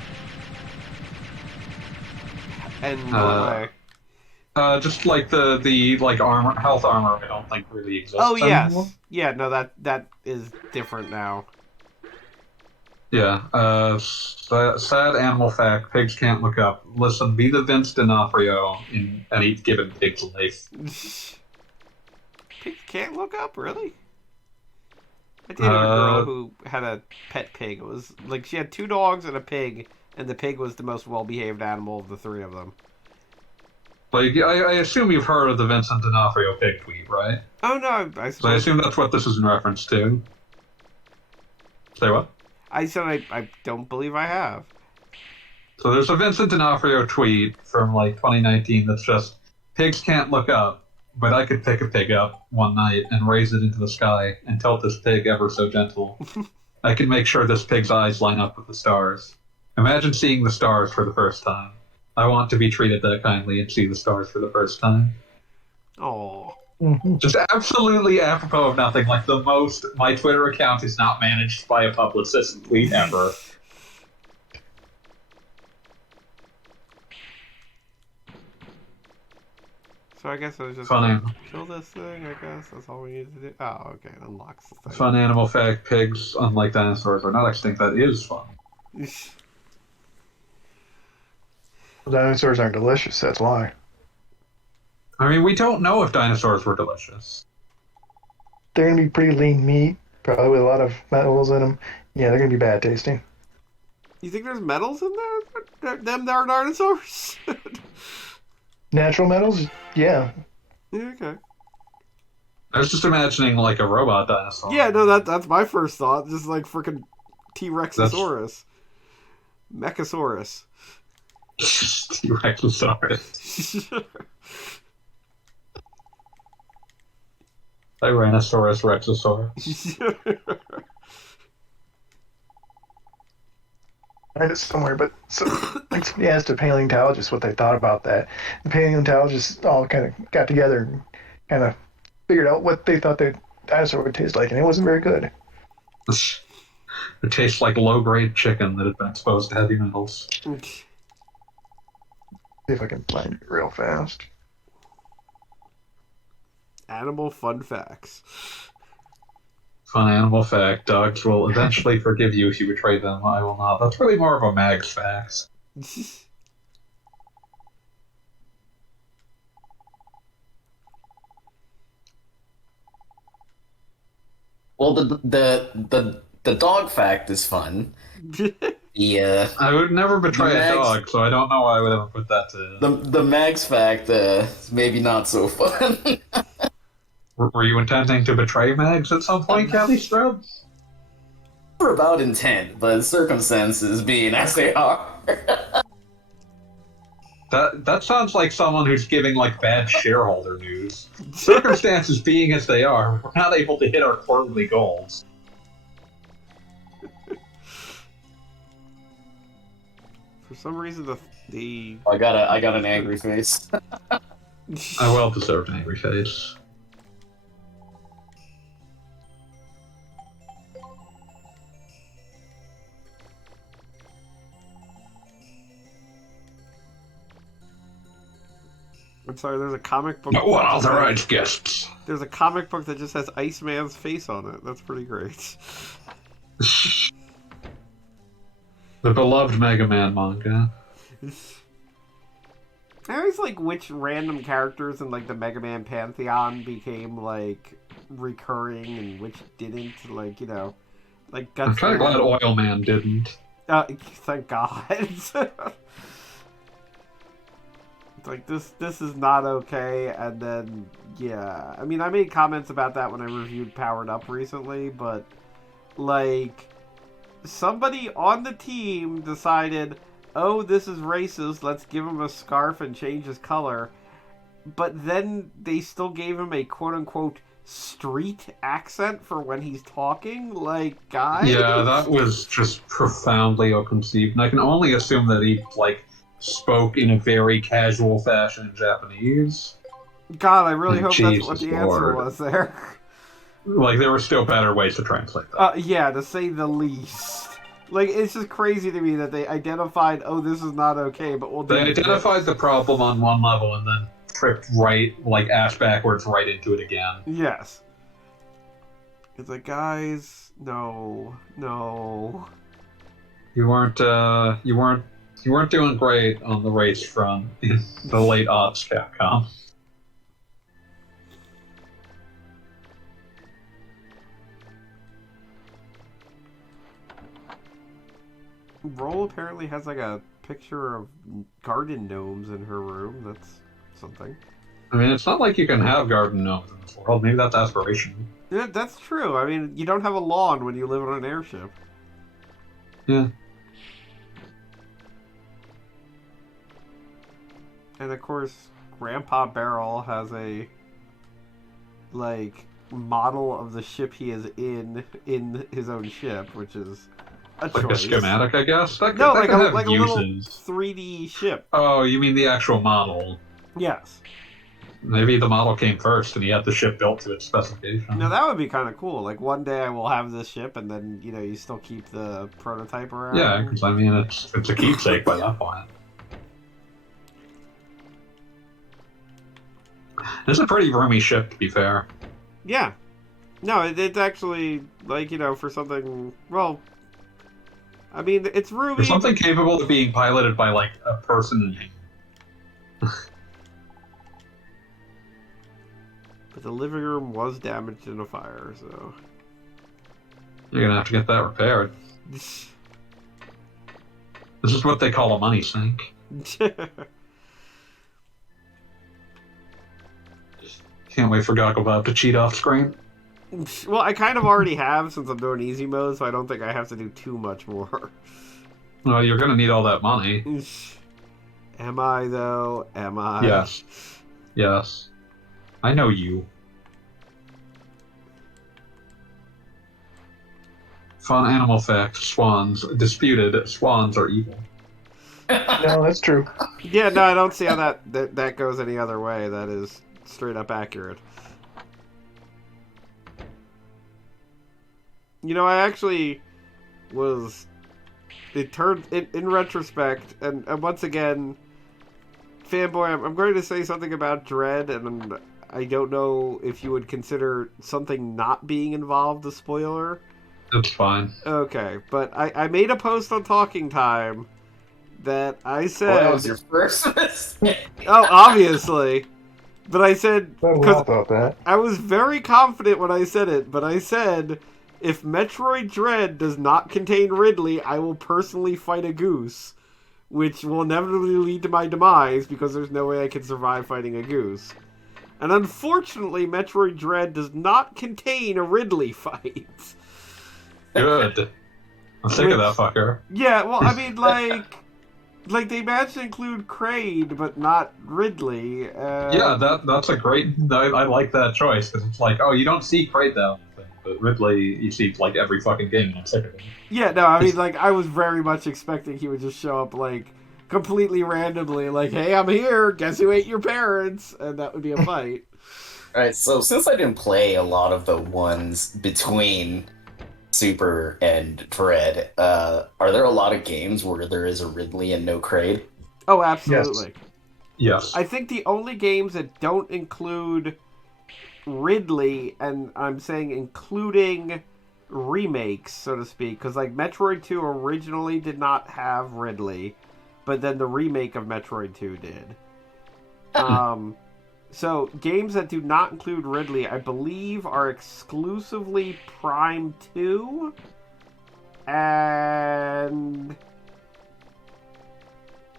And what way? Just like the like armor, health armor, I don't think really exists Oh anymore. yes, yeah. No, that is different now. Yeah. Sad animal fact: pigs can't look up. Listen, be the Vince D'Onofrio in any given pig's life. Pigs can't look up, really? I dated a girl Uh, who had a pet pig. It was like she had 2 dogs and a pig, and the pig was the most well-behaved animal of the 3 of them. Like, I assume you've heard of the Vincent D'Onofrio pig tweet, right? Oh no, I So I suppose. assume that's what this is in reference to. Say what? I said I don't believe I have. So there's a Vincent D'Onofrio tweet from like 2019 that's just pigs can't look up, but I could pick a pig up one night and raise it into the sky and tilt this pig ever so gentle. I can make sure this pig's eyes line up with the stars. Imagine seeing the stars for the first time. I want to be treated that kindly and see the stars for the first time. Oh, Just absolutely apropos of nothing, like the most my Twitter account is not managed by a publicist tweet ever. so I guess I was just Funny. kill this thing. I guess that's all we need to do. Oh, okay, it unlocks the thing. Fun animal fact: pigs, unlike dinosaurs, are not extinct. That is fun. Dinosaurs aren't delicious, that's why. I mean, we don't know if dinosaurs were delicious. They're gonna be pretty lean meat, probably with a lot of metals in them. Yeah, they're gonna be bad tasting. You think there's metals in there? Them there are dinosaurs? Natural metals? Yeah. Yeah, okay. I was just imagining like a robot dinosaur. Yeah, no, that's my first thought. Just like freaking T-Rexosaurus. Mechasaurus. T-Rexosaurus. Tyrannosaurus Rexosaurus. I read it somewhere, but so, like somebody asked a paleontologist what they thought about that. The paleontologists all kind of got together and kind of figured out what they thought the dinosaur would taste like, and it wasn't very good. It tastes like low-grade chicken that had been exposed to heavy metals. See if I can find it real fast. Animal fun facts. Fun animal fact: dogs will eventually forgive you if you betray them. I will not. That's really more of a Mag's facts. Well, the dog fact is fun. The I would never betray a Mags- dog, so I don't know why I would ever put that to. the Mags fact is maybe not so fun. Were you intending to betray Mags at some point, Kelly Strub? We're about intent, but circumstances being as they are. That sounds like someone who's giving like bad shareholder news. Circumstances being as they are, we're not able to hit our quarterly goals. For some reason, the I got an angry face. A well-deserved angry face. I'm sorry. There's a comic book. No unauthorized guests. There's a comic book that just has Iceman's face on it. That's pretty great. The beloved Mega Man manga. I always like which random characters in like the Mega Man pantheon became like recurring and which didn't. Like, you know, Like I'm Guts kind of glad Man. Oil Man didn't. Thank God. It's like this is not okay, and then yeah. I mean, I made comments about that when I reviewed Powered Up recently, but like somebody on the team decided, oh, this is racist, let's give him a scarf and change his color. But then they still gave him a quote-unquote street accent for when he's talking. Like, guys? Yeah, that was just profoundly ill-conceived. And I can only assume that he, like, spoke in a very casual fashion in Japanese. God, I really hope that's what Jesus the answer Lord. was there. Like, there were still better ways to translate that. Yeah, to say the least. Like, it's just crazy to me that they identified, oh, this is not okay, but we'll do They identified this. the problem on one level and then tripped right, like, ass backwards right into it again. Yes. It's like, guys, no. You weren't doing great on the race front in the late aughts, Capcom. Roll apparently has like a picture of garden gnomes in her room. That's something. I mean, it's not like you can have garden gnomes in this world. Maybe that's aspirational. Yeah, that's true. I mean, you don't have a lawn when you live on an airship. Yeah. And of course, Grandpa Barrel has a like model of the ship he is in his own ship, which is a Like choice. a schematic, I guess? That No, could like have a little uses. 3D ship. Oh, you mean the actual model? Yes. Maybe the model came first and he had the ship built to its specification. Now that would be kind of cool. Like one day I will have this ship, and then you still keep the prototype around. Yeah, because I mean, it's a keepsake by that point. It's a pretty roomy ship, to be fair. Yeah. No, it's actually like for something. Well, I mean, it's roomy. For something capable of being piloted by like a person. But the living room was damaged in a fire, so You're gonna have to get that repaired. This is what they call a money sink. Can't wait for Gogglebop to cheat off screen. Well, I kind of already have since I'm doing easy mode, so I don't think I have to do too much more. Well, you're gonna need all that money. Am I though? Am I? Yes. Yes. I know you. Fun animal fact: swans. Disputed. Swans are evil. No, that's true. Yeah, no, I don't see how that goes any other way. That is straight up accurate. I actually was. It turned in retrospect, and once again, fanboy. I'm going to say something about Dread, and I don't know if you would consider something not being involved a spoiler. It's fine. Okay, but I made a post on Talking Time that I said. Well, that was your first mistake. Oh, obviously. But I said We all because thought that. I was very confident when I said it. But I said, if Metroid Dread does not contain Ridley, I will personally fight a goose, which will inevitably lead to my demise because there's no way I can survive fighting a goose. And unfortunately, Metroid Dread does not contain a Ridley fight. Good. I'm sick of that fucker. Yeah, well, I mean, like they managed to include Kraid, but not Ridley. Yeah, that's a great. I like that choice because it's like, oh, you don't see Kraid that often, but Ridley you see like every fucking game, and I'm sick of it. Yeah, no, I mean, like I was very much expecting he would just show up like completely randomly, like, "Hey, I'm here. Guess who ate your parents?" And that would be a fight. Alright, so since I didn't play a lot of the ones between Super and Dread, are there a lot of games where there is a Ridley and no Kraid? Oh, absolutely. Yes. I think the only games that don't include Ridley, and I'm saying including remakes, so to speak, because like Metroid 2 originally did not have Ridley, but then the remake of Metroid 2 did. So games that do not include Ridley, I believe, are exclusively Prime 2 And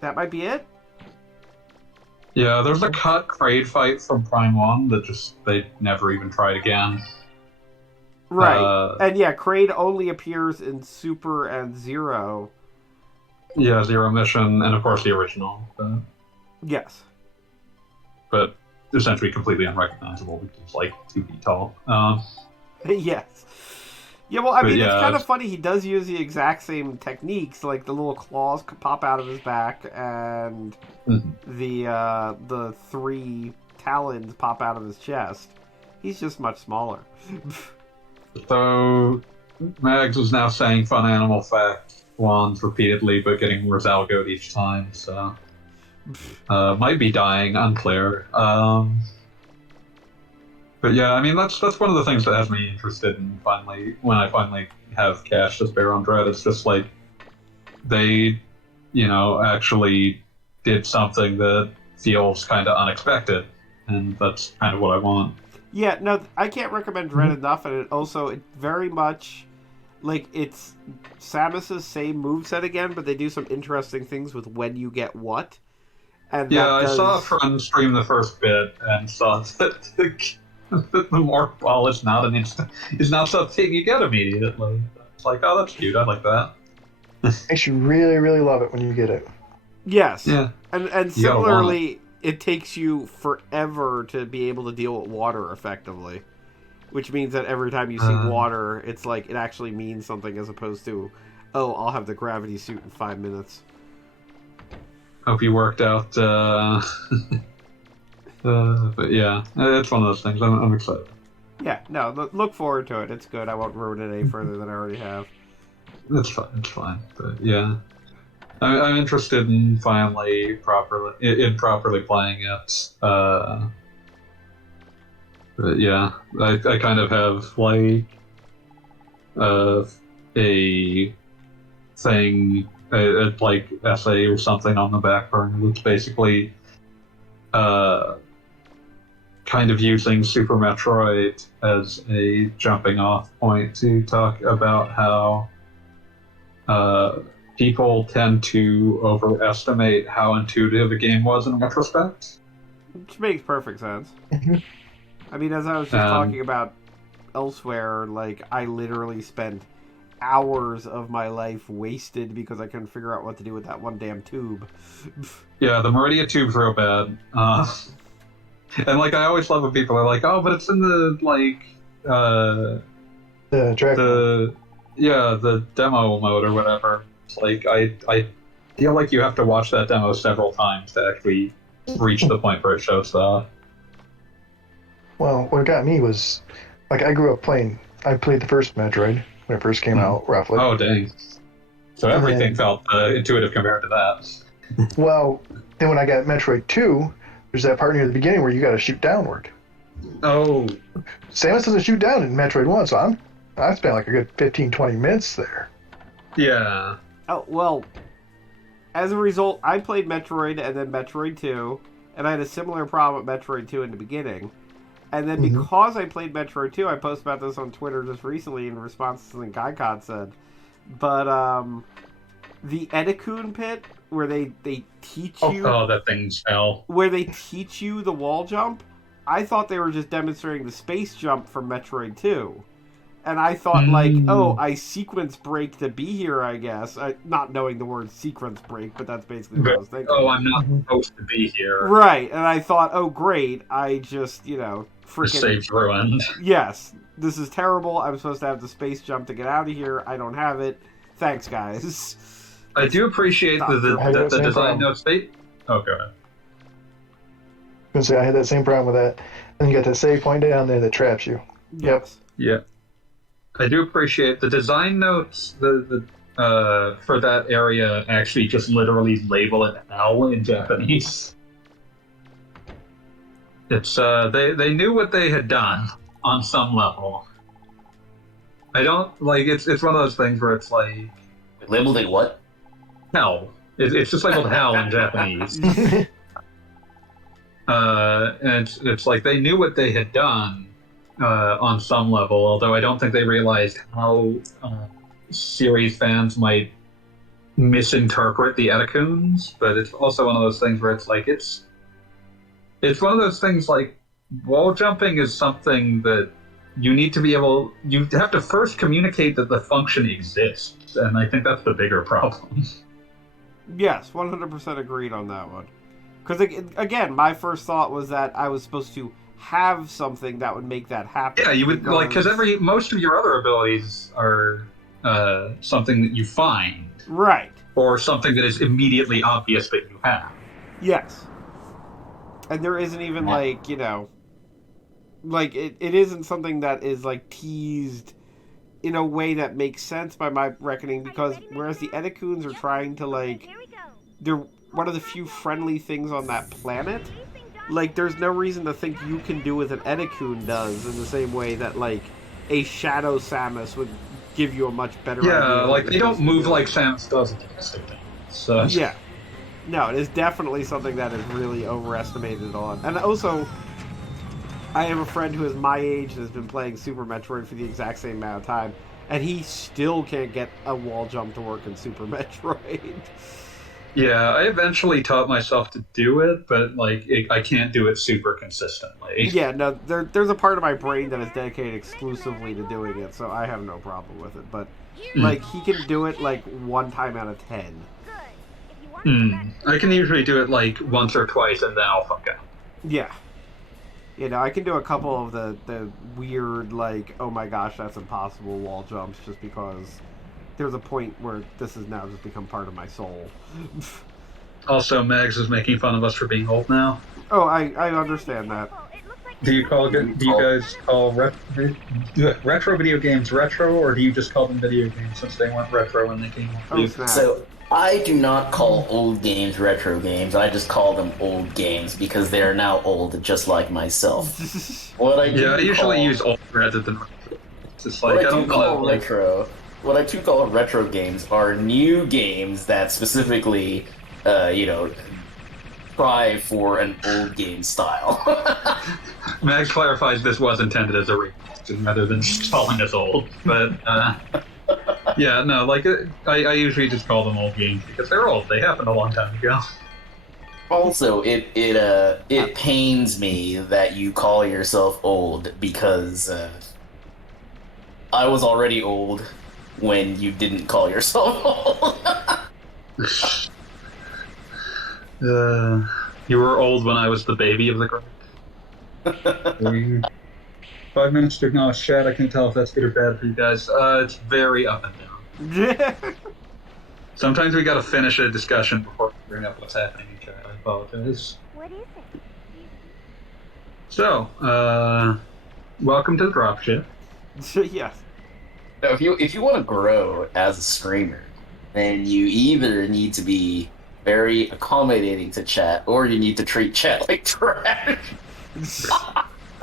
that might be it. Yeah, there's a cut Kraid fight from Prime 1 that they never even tried again. Right. And yeah, Kraid only appears in Super and Zero. Yeah, Zero Mission, and of course the original. Yes. But essentially completely unrecognizable because he's like 2 feet tall. Yes. Yeah, well, I mean, yeah, it's kind of funny. He does use the exact same techniques, like the little claws pop out of his back, and the 3 talons pop out of his chest. He's just much smaller. So, Mags is now saying fun animal fact wands repeatedly, but getting Rosalgoed each time, so... might be dying, unclear. But yeah, I mean, that's one of the things that has me interested in when I finally have cash to spare on Dread. It's just like, they, actually did something that feels kind of unexpected, and that's kind of what I want. Yeah, no, I can't recommend Dread enough, and it very much, like, it's Samus's same moveset again, but they do some interesting things with when you get what. And yeah, I saw a friend stream the first bit and saw that the morph ball is not something you get immediately. It's like, oh, that's cute. I like that. Makes you really, really love it when you get it. Yes. Yeah. And similarly, it takes you forever to be able to deal with water effectively, which means that every time you see water, it's like it actually means something as opposed to, oh, I'll have the gravity suit in 5 minutes. Hope you worked out. But yeah, it's one of those things. I'm excited. Yeah, no, look forward to it. It's good. I won't ruin it any further than I already have. It's fine. It's fine. But yeah, I'm interested in finally properly playing it. But yeah, I kind of have like a thing, like essay or something on the back burner that's basically kind of using Super Metroid as a jumping off point to talk about how people tend to overestimate how intuitive a game was in retrospect. Which makes perfect sense. I mean, as I was just talking about elsewhere, like, I literally spent hours of my life wasted because I couldn't figure out what to do with that one damn tube. Yeah, the Meridia tube's real bad. And, like, I always love when people are like, oh, but it's in the, like, The track. the demo mode or whatever. It's like, I feel like you have to watch that demo several times to actually reach the point where it shows that. Well, what got me was, like, I played the first Metroid when it first came out, roughly. Oh, dang. So everything felt intuitive compared to that. Well, then when I got Metroid 2, there's that part near the beginning where you got to shoot downward. Oh. Samus doesn't shoot down in Metroid 1, so I spent like a good 15, 20 minutes there. Yeah. Oh, well, as a result, I played Metroid and then Metroid 2, and I had a similar problem with Metroid 2 in the beginning. And then because I played Metroid 2, I posted about this on Twitter just recently in response to something Gaikon said. But the Edikun pit, where they teach you... Oh, that thing's hell. Where they teach you the wall jump, I thought they were just demonstrating the space jump from Metroid 2. And I thought, like, oh, I sequence break to be here, I guess. Not knowing the word sequence break, but that's basically what I was thinking. Oh, I'm not supposed to be here. Right, and I thought, oh, great, I just, freaking... Save's ruined. Yes, this is terrible. I'm supposed to have the space jump to get out of here. I don't have it. Thanks, guys. I do appreciate the design note state. Oh, go ahead. I was gonna say, I had that same problem with that. And you got that save point down there that traps you. Yes. Yeah. I do appreciate the design notes. The for that area actually just literally label it "owl" in Japanese. It's they knew what they had done on some level. I don't like it's one of those things where it's like Labeled it what? hell. It's just labeled hell in Japanese. And it's like they knew what they had done on some level, although I don't think they realized how series fans might misinterpret the Etacoons, but it's also one of those things where it's like it's one of those things like wall jumping is something that you need to be able. You have to first communicate that the function exists, and I think that's the bigger problem. Yes, 100% agreed on that one. Because, again, my first thought was that I was supposed to have something that would make that happen. Yeah, you would because most of your other abilities are something that you find, right, or something that is immediately obvious that you have. Yes, and there isn't even like it isn't something that is like teased in a way that makes sense by my reckoning. Because whereas the Etacoons are trying to they're one of the few friendly things on that planet. Like, there's no reason to think you can do what an Etacoon does in the same way that, like, a Shadow Samus would give you a much better idea. Yeah, like, they don't move like Samus does against it. So. Yeah. No, it is definitely something that is really overestimated on. And also, I have a friend who is my age and has been playing Super Metroid for the exact same amount of time, and he still can't get a wall jump to work in Super Metroid. Yeah, I eventually taught myself to do it, but I can't do it super consistently. Yeah, no, there's a part of my brain that is dedicated exclusively to doing it, so I have no problem with it. But he can do it one time out of 10. I can usually do it once or twice, and then I'll fuck out. Yeah, I can do a couple of the weird oh my gosh, that's impossible wall jumps just because. There's a point where this has now just become part of my soul. Also, Megs is making fun of us for being old now. Oh, I understand that. Do you guys call retro video games retro, or do you just call them video games since they weren't retro when they came out? So I do not call old games retro games. I just call them old games because they are now old, just like myself. I usually use old rather than retro. It's just like What I do call retro games are new games that specifically, try for an old game style. Max clarifies this was intended as a remake rather than calling us old. But, yeah, no, I usually just call them old games because they're old. They happened a long time ago. Also, it pains me that you call yourself old because I was already old when you didn't call yourself old. You were old when I was the baby of the group. 5 minutes to acknowledge chat. I can't tell if that's good or bad for you guys. It's very up and down. Sometimes we gotta finish a discussion before we bring up what's happening in chat. I apologize. What is it? So, welcome to the dropship. Yes. If you want to grow as a streamer, then you either need to be very accommodating to chat, or you need to treat chat like trash.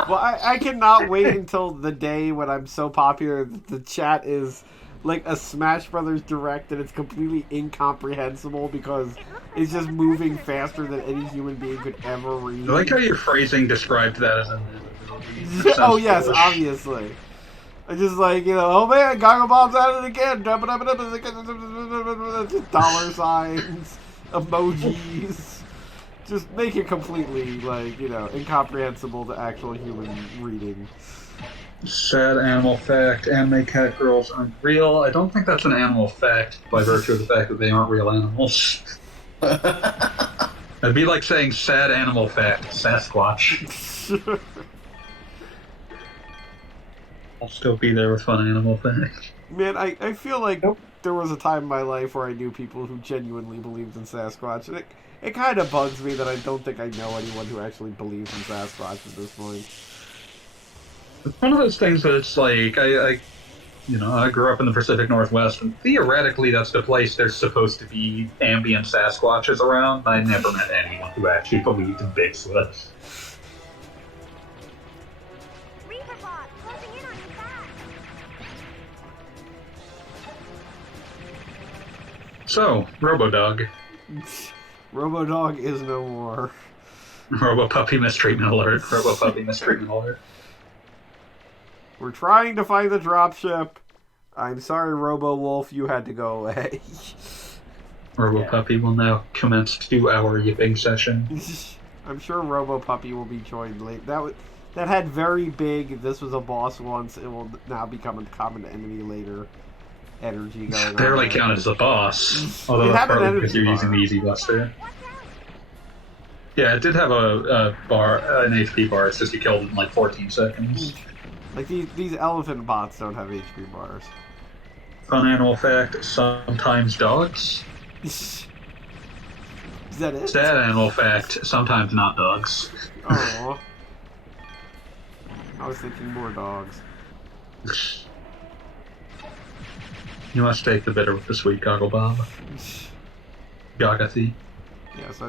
Well, I cannot wait until the day when I'm so popular that the chat is like a Smash Brothers Direct and it's completely incomprehensible because it's just moving faster than any human being could ever read. I like how your phrasing described that as an Oh yes, obviously. I just oh man, Goggle Bomb's at it again. Just dollar signs, emojis. Just make it completely, incomprehensible to actual human reading. Sad animal fact, anime cat girls aren't real. I don't think that's an animal fact by virtue of the fact that they aren't real animals. It'd be like saying sad animal fact, Sasquatch. I'll still be there with fun animal facts. Man, I feel like there was a time in my life where I knew people who genuinely believed in Sasquatch. And it kind of bugs me that I don't think I know anyone who actually believes in Sasquatch at this point. It's one of those things that it's like, I grew up in the Pacific Northwest, and theoretically that's the place there's supposed to be ambient Sasquatches around. I never met anyone who actually believed in Bigfoot. So, Robodog. Robodog is no more. Robopuppy mistreatment alert. Robopuppy mistreatment alert. We're trying to find the dropship. I'm sorry, Robo Wolf, you had to go away. Robo Puppy will now commence 2-hour yipping session. I'm sure Robo Puppy will be joined late. That had very big. This was a boss once. It will now become a common enemy later. Energy going on. Barely there. counted as a boss, although It that's had an partly because energy you're bar. using the Easy Buster. Yeah, it did have a bar, an HP bar. It's just you killed it in like 14 seconds. Like these elephant bots don't have HP bars. Fun animal fact: sometimes dogs. Is that it? Sad animal fact: sometimes not dogs. Oh. I was thinking more dogs. You must take the bitter with the sweet, Gogglebob. Gogathy. Yes,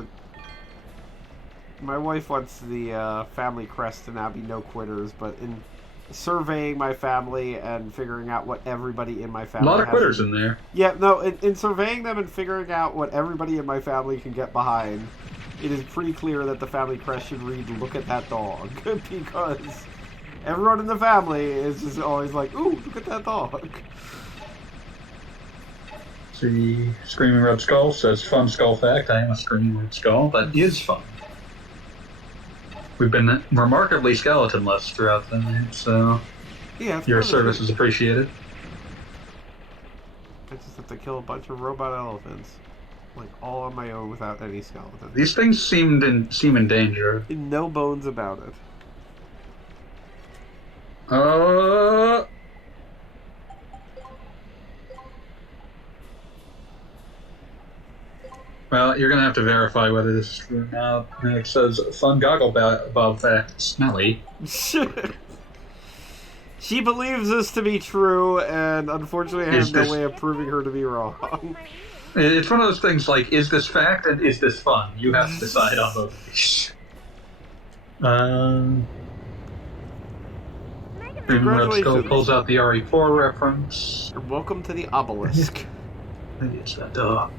my wife wants the family crest to now be no quitters, but in surveying my family and figuring out what everybody in my A family lot of has quitters in there. Yeah, no, in surveying them and figuring out what everybody in my family can get behind, it is pretty clear that the family crest should read "Look at that dog," because everyone in the family is just always like, "Ooh, look at that dog." See, Screaming Red Skull says, "Fun skull fact, I am a Screaming Red Skull. That is fun." We've been remarkably skeletonless throughout the night, so Yeah, it's your kind of service good. is appreciated. I just have to kill a bunch of robot elephants, like all on my own without any skeletons. These things seem in danger. No bones about it. Well, you're gonna have to verify whether this is true or not. It says, "Fun Gogglebob fact, smelly." She believes this to be true, and unfortunately, I Is have no this- way of proving her to be wrong. It's one of those things like, is this fact and is this fun? You have to decide on both of these. Screaming Red Skull Congratulations. pulls out the RE4 reference. Welcome to the obelisk. Maybe it's that dog.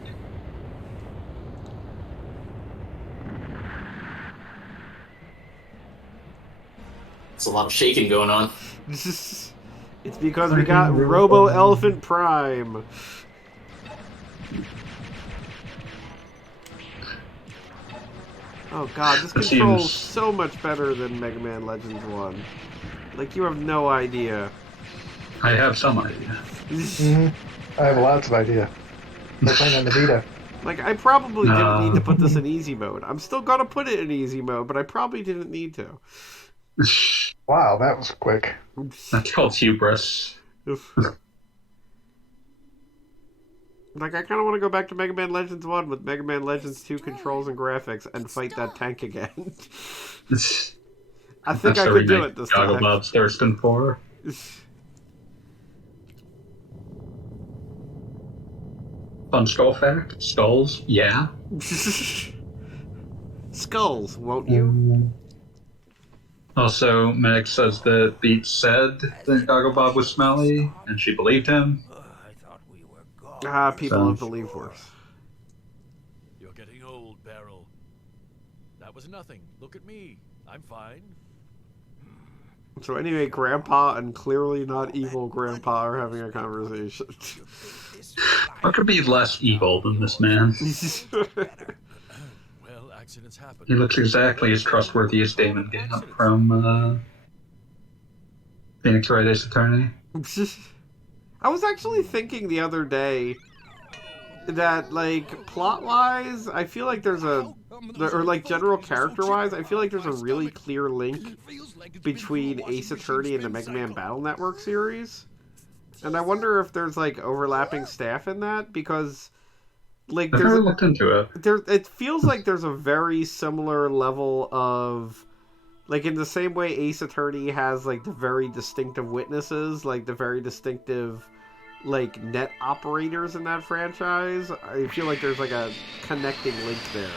It's a lot of shaking going on. It's because we got Robo Elephant Prime. Oh god, this It controls seems- so much better than Mega Man Legends 1. Like, you have no idea. I have some idea. Hmm. I have lots of idea. They're playing on the Vita. Like, I probably didn't No. need to put this in easy mode. I'm still gonna put it in easy mode, but I probably didn't need to. Wow, that was quick. That's called hubris. Like, I kind of want to go back to Mega Man Legends 1 with Mega Man Legends 2 controls and graphics and fight that tank again. I think That's I the could do remake it this time. Gogglebob's thirsting for. Fun skull fact? Skulls? Yeah. Skulls, won't you? Also, Meg says that Beat said that Gogglebob was smelly, and she believed him. I thought we were gone. Ah, people So- have believed worse. You're getting old, Beryl. That was nothing. Look at me. I'm fine. So anyway, Grandpa and clearly not evil Grandpa are having a conversation. What could be less evil than this man? Well, accidents happen. He looks exactly as trustworthy as Damon Gant from Phoenix Wright Ace Attorney. I was actually thinking the other day that, like, plot-wise, I feel like there's or like general character-wise, I feel like there's a really clear link between Ace Attorney and the Mega Man Battle Network series. And I wonder if there's, like, overlapping staff in that, because, like, I've never looked into it. it feels like there's a very similar level of, like, in the same way Ace Attorney has, like, the very distinctive witnesses, like, the very distinctive, like, net operators in that franchise. I feel like there's, like, a connecting link there.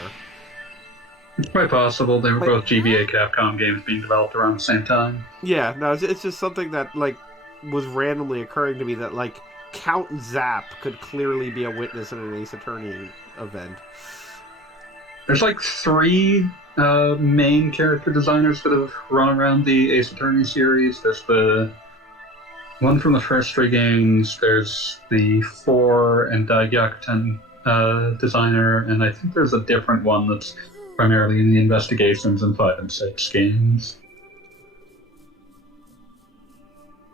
It's quite possible they were both GBA Capcom games being developed around the same time. Yeah, no, it's just something that, like, was randomly occurring to me that, like, Count Zap could clearly be a witness in an Ace Attorney event. There's like 3 main character designers that have run around the Ace Attorney series. There's the one from the first 3 games. There's the 4 and Daigyakuten designer, and I think there's a different one that's primarily in the Investigations and 5 and 6 games.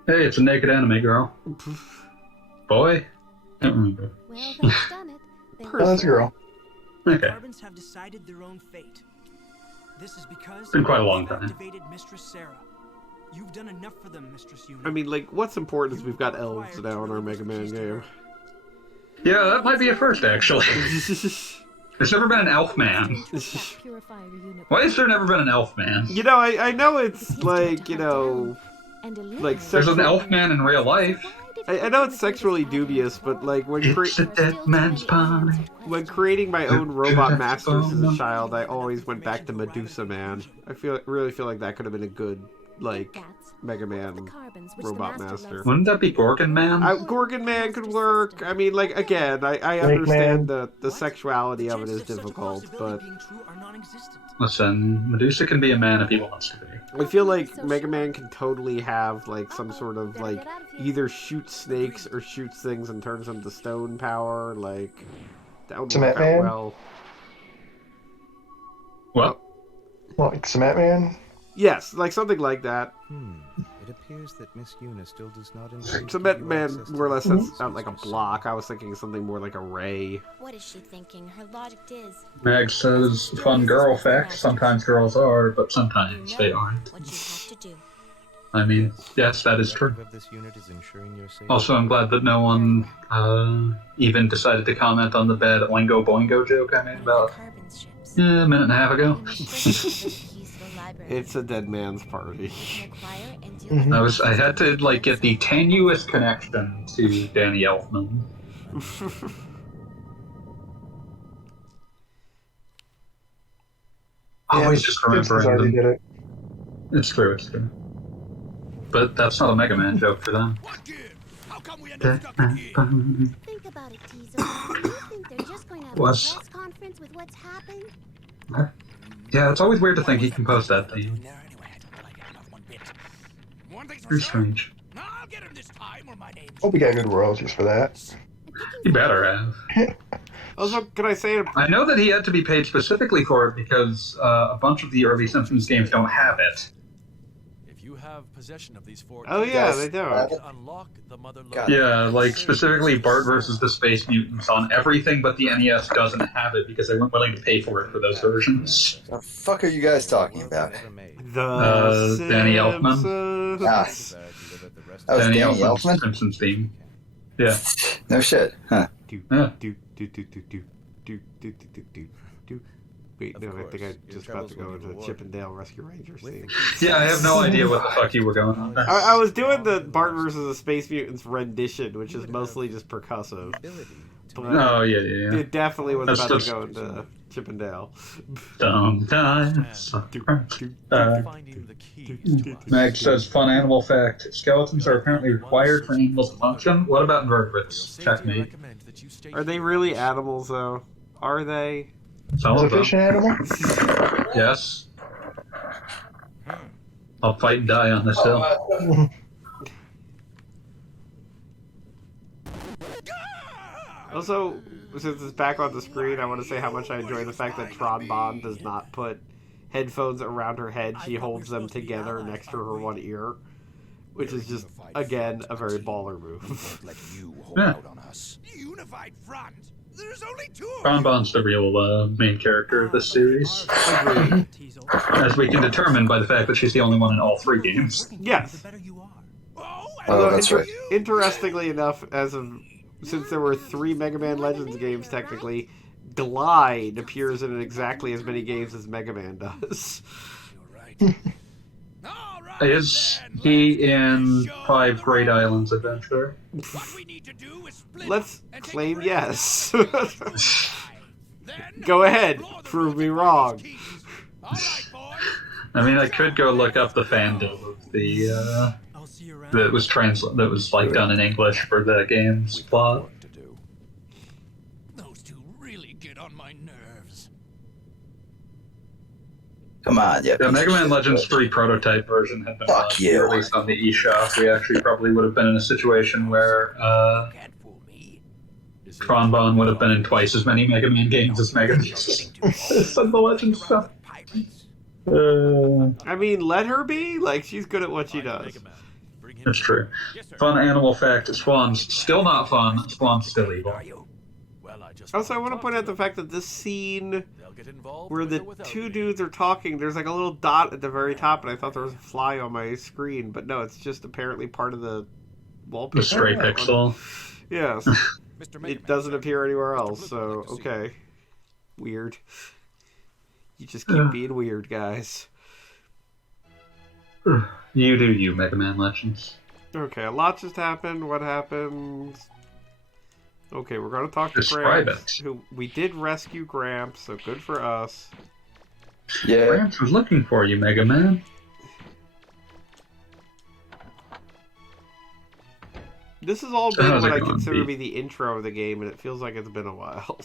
Hey, it's a naked anime girl. Boy? I don't remember. Well, that's done it. They Oh, that's a girl. Okay. Carbons have decided their own fate. This is because Been quite a long they've time. activated Mistress Sarah. You've done enough for them, Mistress Una. I mean, like, what's important is we've got elves now in our Mega Man game. Yeah, that might be a first, actually. There's never been an elf man. that purifier unit. Why has there never been an elf man? You know, I know it's like, you know, And like There's an sexual. elf man in real life. I know it's sexually dubious, but like when It's a dead man's party. when creating my own robot masters as a child, I always went back to Medusa Man. Really feel like that could have been a good like Mega Man robot master. Wouldn't that be Gorgon Man? Gorgon Man could work. I mean, like again, I Snake understand Man. the sexuality of it is difficult, but being true are non-existent. Listen, Medusa can be a man if he wants to be. I feel like Mega Man can totally have like some sort of like either shoots snakes or shoots things and turns them to stone power. Like that would Cement work out Man? well. What? Like Cement Man? Yes, like something like that. It appears that Miss Una still does not intend to Cement give you Man access to more or less the sets out like a mistress. block. I was thinking something more like a ray. What is she thinking? Her logic is. Mag says, fun girl fact, sometimes girls are, but sometimes they aren't. What you have to do. I mean, yes, that is The true. objective of this unit is ensuring your safety. Also, I'm glad that no one even decided to comment on the bad Oingo Boingo joke I made about Carbon's ships. a minute and a half ago. It's a dead man's party. I had to like get the tenuous connection to Danny Elfman. Always just Simpsons remembering already them. did it. It's true. But that's not a Mega Man joke for them. What gives? How come we end up stuck in here? Think about it, Teaser. Do you think they're just going to have What's- a press conference with what's happened? Yeah, it's always weird to think he composed that theme. Very strange. I'll get him this time or my name's Hope we got good royalties for that. He better have. Also, can I say it? I know that he had to be paid specifically for it because a bunch of the early Simpsons games don't have it. If you have possession of these 4 Oh keys, yeah, Yes. they you do. can unlock the mother God. lode. Yeah, like specifically Bart versus the Space Mutants on everything but the NES doesn't have it because they weren't willing to pay for it for those versions. The fuck are you guys talking about? The Danny Elfman. Simpsons. Ah, that was Danny Danny Elfman's Elfman? Simpsons theme. Yeah. No shit. Huh. Yeah. Wait, no, I think I Your just about troubles to go will be into rewarded. Chip and Dale Rescue Rangers theme. Yeah, I have no idea what the fuck you were going on there. I was doing the Bart versus the Space Mutants rendition, which is mostly just percussive. But Oh, yeah. it definitely was That's about just- to go into Chip and Dale. Sometimes. Finding the keys to us. Meg says, fun animal fact. Skeletons are apparently required for animals to function. What about invertebrates? Checkmate. Recommend that you stay Are they really animals, though? Are they? Some Is a of them. fish an animal? Yes. I'll fight and die on this hill. Also, since it's back on the screen, I want to say how much I enjoy the fact that Tron Bond does not put headphones around her head. She holds them together next to her one ear, which is just, again, a very baller move. let you hold Yeah. out on us. Unified front. There's only 2 of Ron Bond's the real main character of this series, Agreed. Teasel, as we can determine by the fact that she's the only one in all 3 games. Yes. the better you are. Oh, Although, that's right. interestingly enough, since there were 3 Mega Man Legends games, technically, Glide appears in exactly as many games as Mega Man does. You're right. All right, Is then, he let's in show 5 them Great all. Islands Adventure? What we need to do is split Let's up and take claim a break. yes. Then Go ahead, explore the prove me roads and wrong. keys. All right, boys. I mean, I could go look up the fandom of the I'll see you around. that was like done in English for the game's plot. To do. Those 2 really get on my nerves. Come on, yeah. Yeah, piece Mega of Man shit. Legends 3 prototype version had been Fuck you. released on the eShop. We actually probably would have been in a situation where Can't fool me. Tronbon would have been in twice as many Mega Man games as Mega Man. Said the Legends stuff. I mean, let her be. Like, she's good at what she does. That's true. Fun animal fact: Swan's still not fun. Swan's still evil. Also, I want to point out the fact that this scene where the two dudes are talking, there's like a little dot at the very top, and I thought there was a fly on my screen, but no, it's just apparently part of the wallpaper. The stray pixel. Yes. It doesn't appear anywhere else, so okay. Weird. You just keep being weird, guys. You do you, Mega Man Legends. Okay, a lot just happened. What happened? Okay, we're gonna talk to Describe Gramps. Who we did rescue Gramps, so good for us. Yeah. Gramps was looking for you, Mega Man. This has all been How's what it I going, consider to Pete? be the intro of the game, and it feels like it's been a while.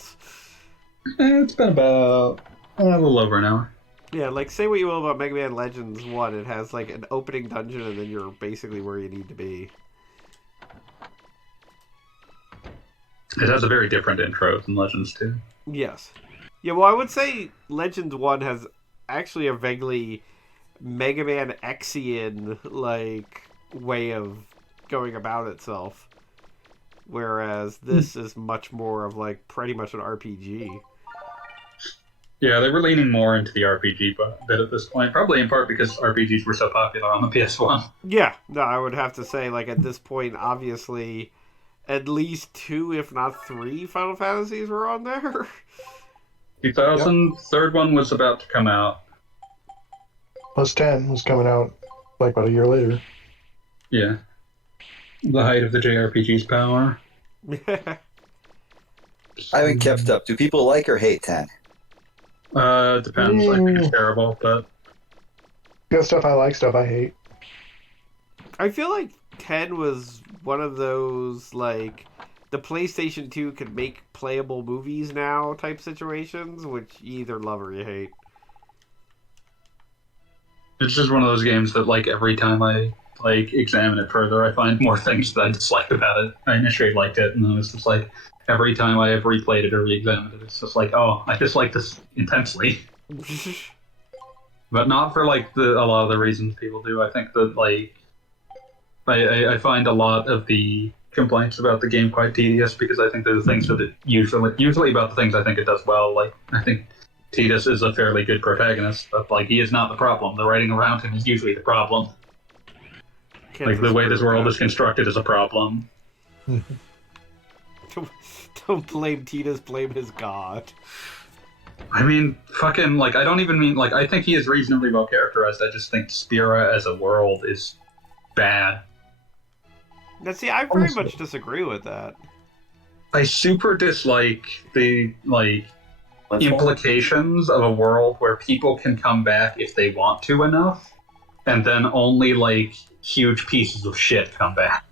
It's been about a little over an hour. Yeah, like, say what you will about Mega Man Legends 1, it has, like, an opening dungeon, and then you're basically where you need to be. It has a very different intro than Legends 2. Yes. Yeah, well, I would say Legends 1 has actually a vaguely Mega Man X-ian, like, way of going about itself. Whereas this is much more of, like, pretty much an RPG. Yeah, they were leaning more into the RPG bit at this point, probably in part because RPGs were so popular on the PS1. Yeah, no, I would have to say, like, at this point, obviously, at least 2, if not 3 Final Fantasies were on there. 2000, third one was about to come out. Plus 10 was coming out like about a year later. Yeah. The height of the JRPG's power. I haven't kept up. Do people like or hate 10? It depends. I think it's terrible, but Got stuff I like, stuff I hate. I feel like 10 was one of those, like, the PlayStation 2 could make playable movies now type situations, which you either love or you hate. it's just one of those games that, like, every time I examine it further, I find more things that I dislike about it. I initially liked it, and then it's just like every time I have replayed it or re-examined it, it's just like, oh, I dislike this intensely. But not for, like, a lot of the reasons people do. I think that, like, I find a lot of the complaints about the game quite tedious because I think they're the things that it usually about the things I think it does well. Like, I think Tidus is a fairly good protagonist, but, like, he is not the problem. The writing around him is usually the problem. Can't Like, the way this disagree world with is constructed is a problem. that. Don't blame Tidus, blame his god. I mean, fucking, like, I don't even mean, like, I think he is reasonably well characterized. I just think Spira as a world is bad. Now, see, I very much disagree with that. I super dislike the, like, implications of a world where people can come back if they want to enough, and then only, like, huge pieces of shit come back.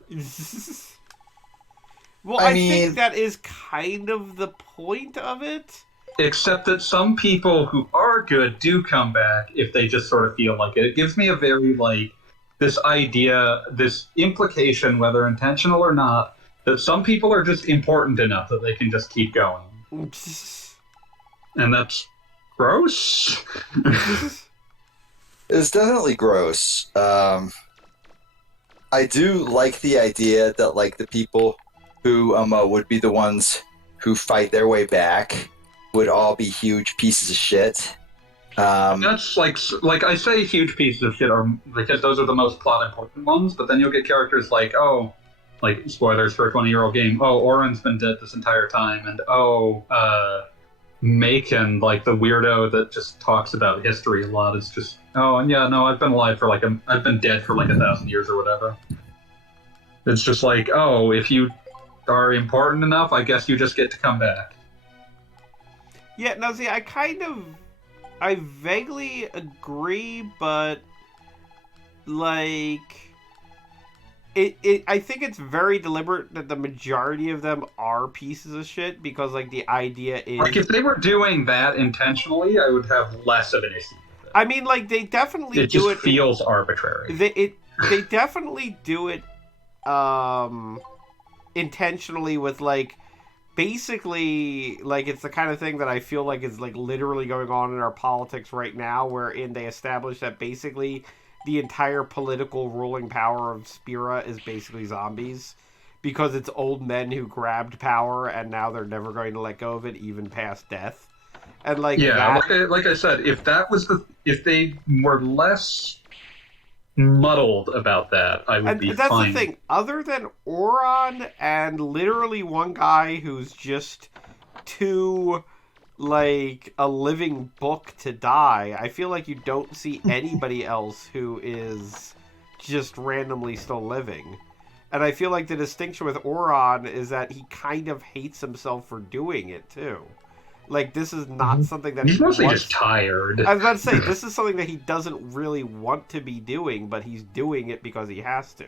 Well, I think that is kind of the point of it. Except that some people who are good do come back if they just sort of feel like it. It gives me a very, like, this idea, this implication, whether intentional or not, that some people are just important enough that they can just keep going. And that's gross. It's definitely gross. I do like the idea that, like, the people who would be the ones who fight their way back would all be huge pieces of shit. That's like I say huge pieces of shit are because those are the most plot important ones, but then you'll get characters like, oh, like, spoilers for a 20-year-old game, oh, Oren's been dead this entire time, and oh, Macon, like the weirdo that just talks about history a lot, is just, oh, yeah, no, I've been alive for I've been dead for like 1,000 years or whatever. It's just like, oh, if you are important enough, I guess you just get to come back. Yeah, no, see, I vaguely agree, but, like, I think it's very deliberate that the majority of them are pieces of shit, because, like, the idea is... Like, if they were doing that intentionally, I would have less of an issue with it. I mean, like, they definitely It do just it. feels arbitrary. They definitely do it intentionally with, like, basically, like, it's the kind of thing that I feel like is, like, literally going on in our politics right now, wherein they establish that basically the entire political ruling power of Spira is basically zombies. Because it's old men who grabbed power and now they're never going to let go of it, even past death. And, like, Yeah, that... like I said, if they were less muddled about that, I would be that's fine. the thing. Other than Oron and literally one guy who's just too, like, a living book to die, I feel like you don't see anybody else who is just randomly still living. And I feel like the distinction with Oron is that he kind of hates himself for doing it, too. Like, this is not something that He's mostly wants... just tired. I was about to say, this is something that he doesn't really want to be doing, but he's doing it because he has to.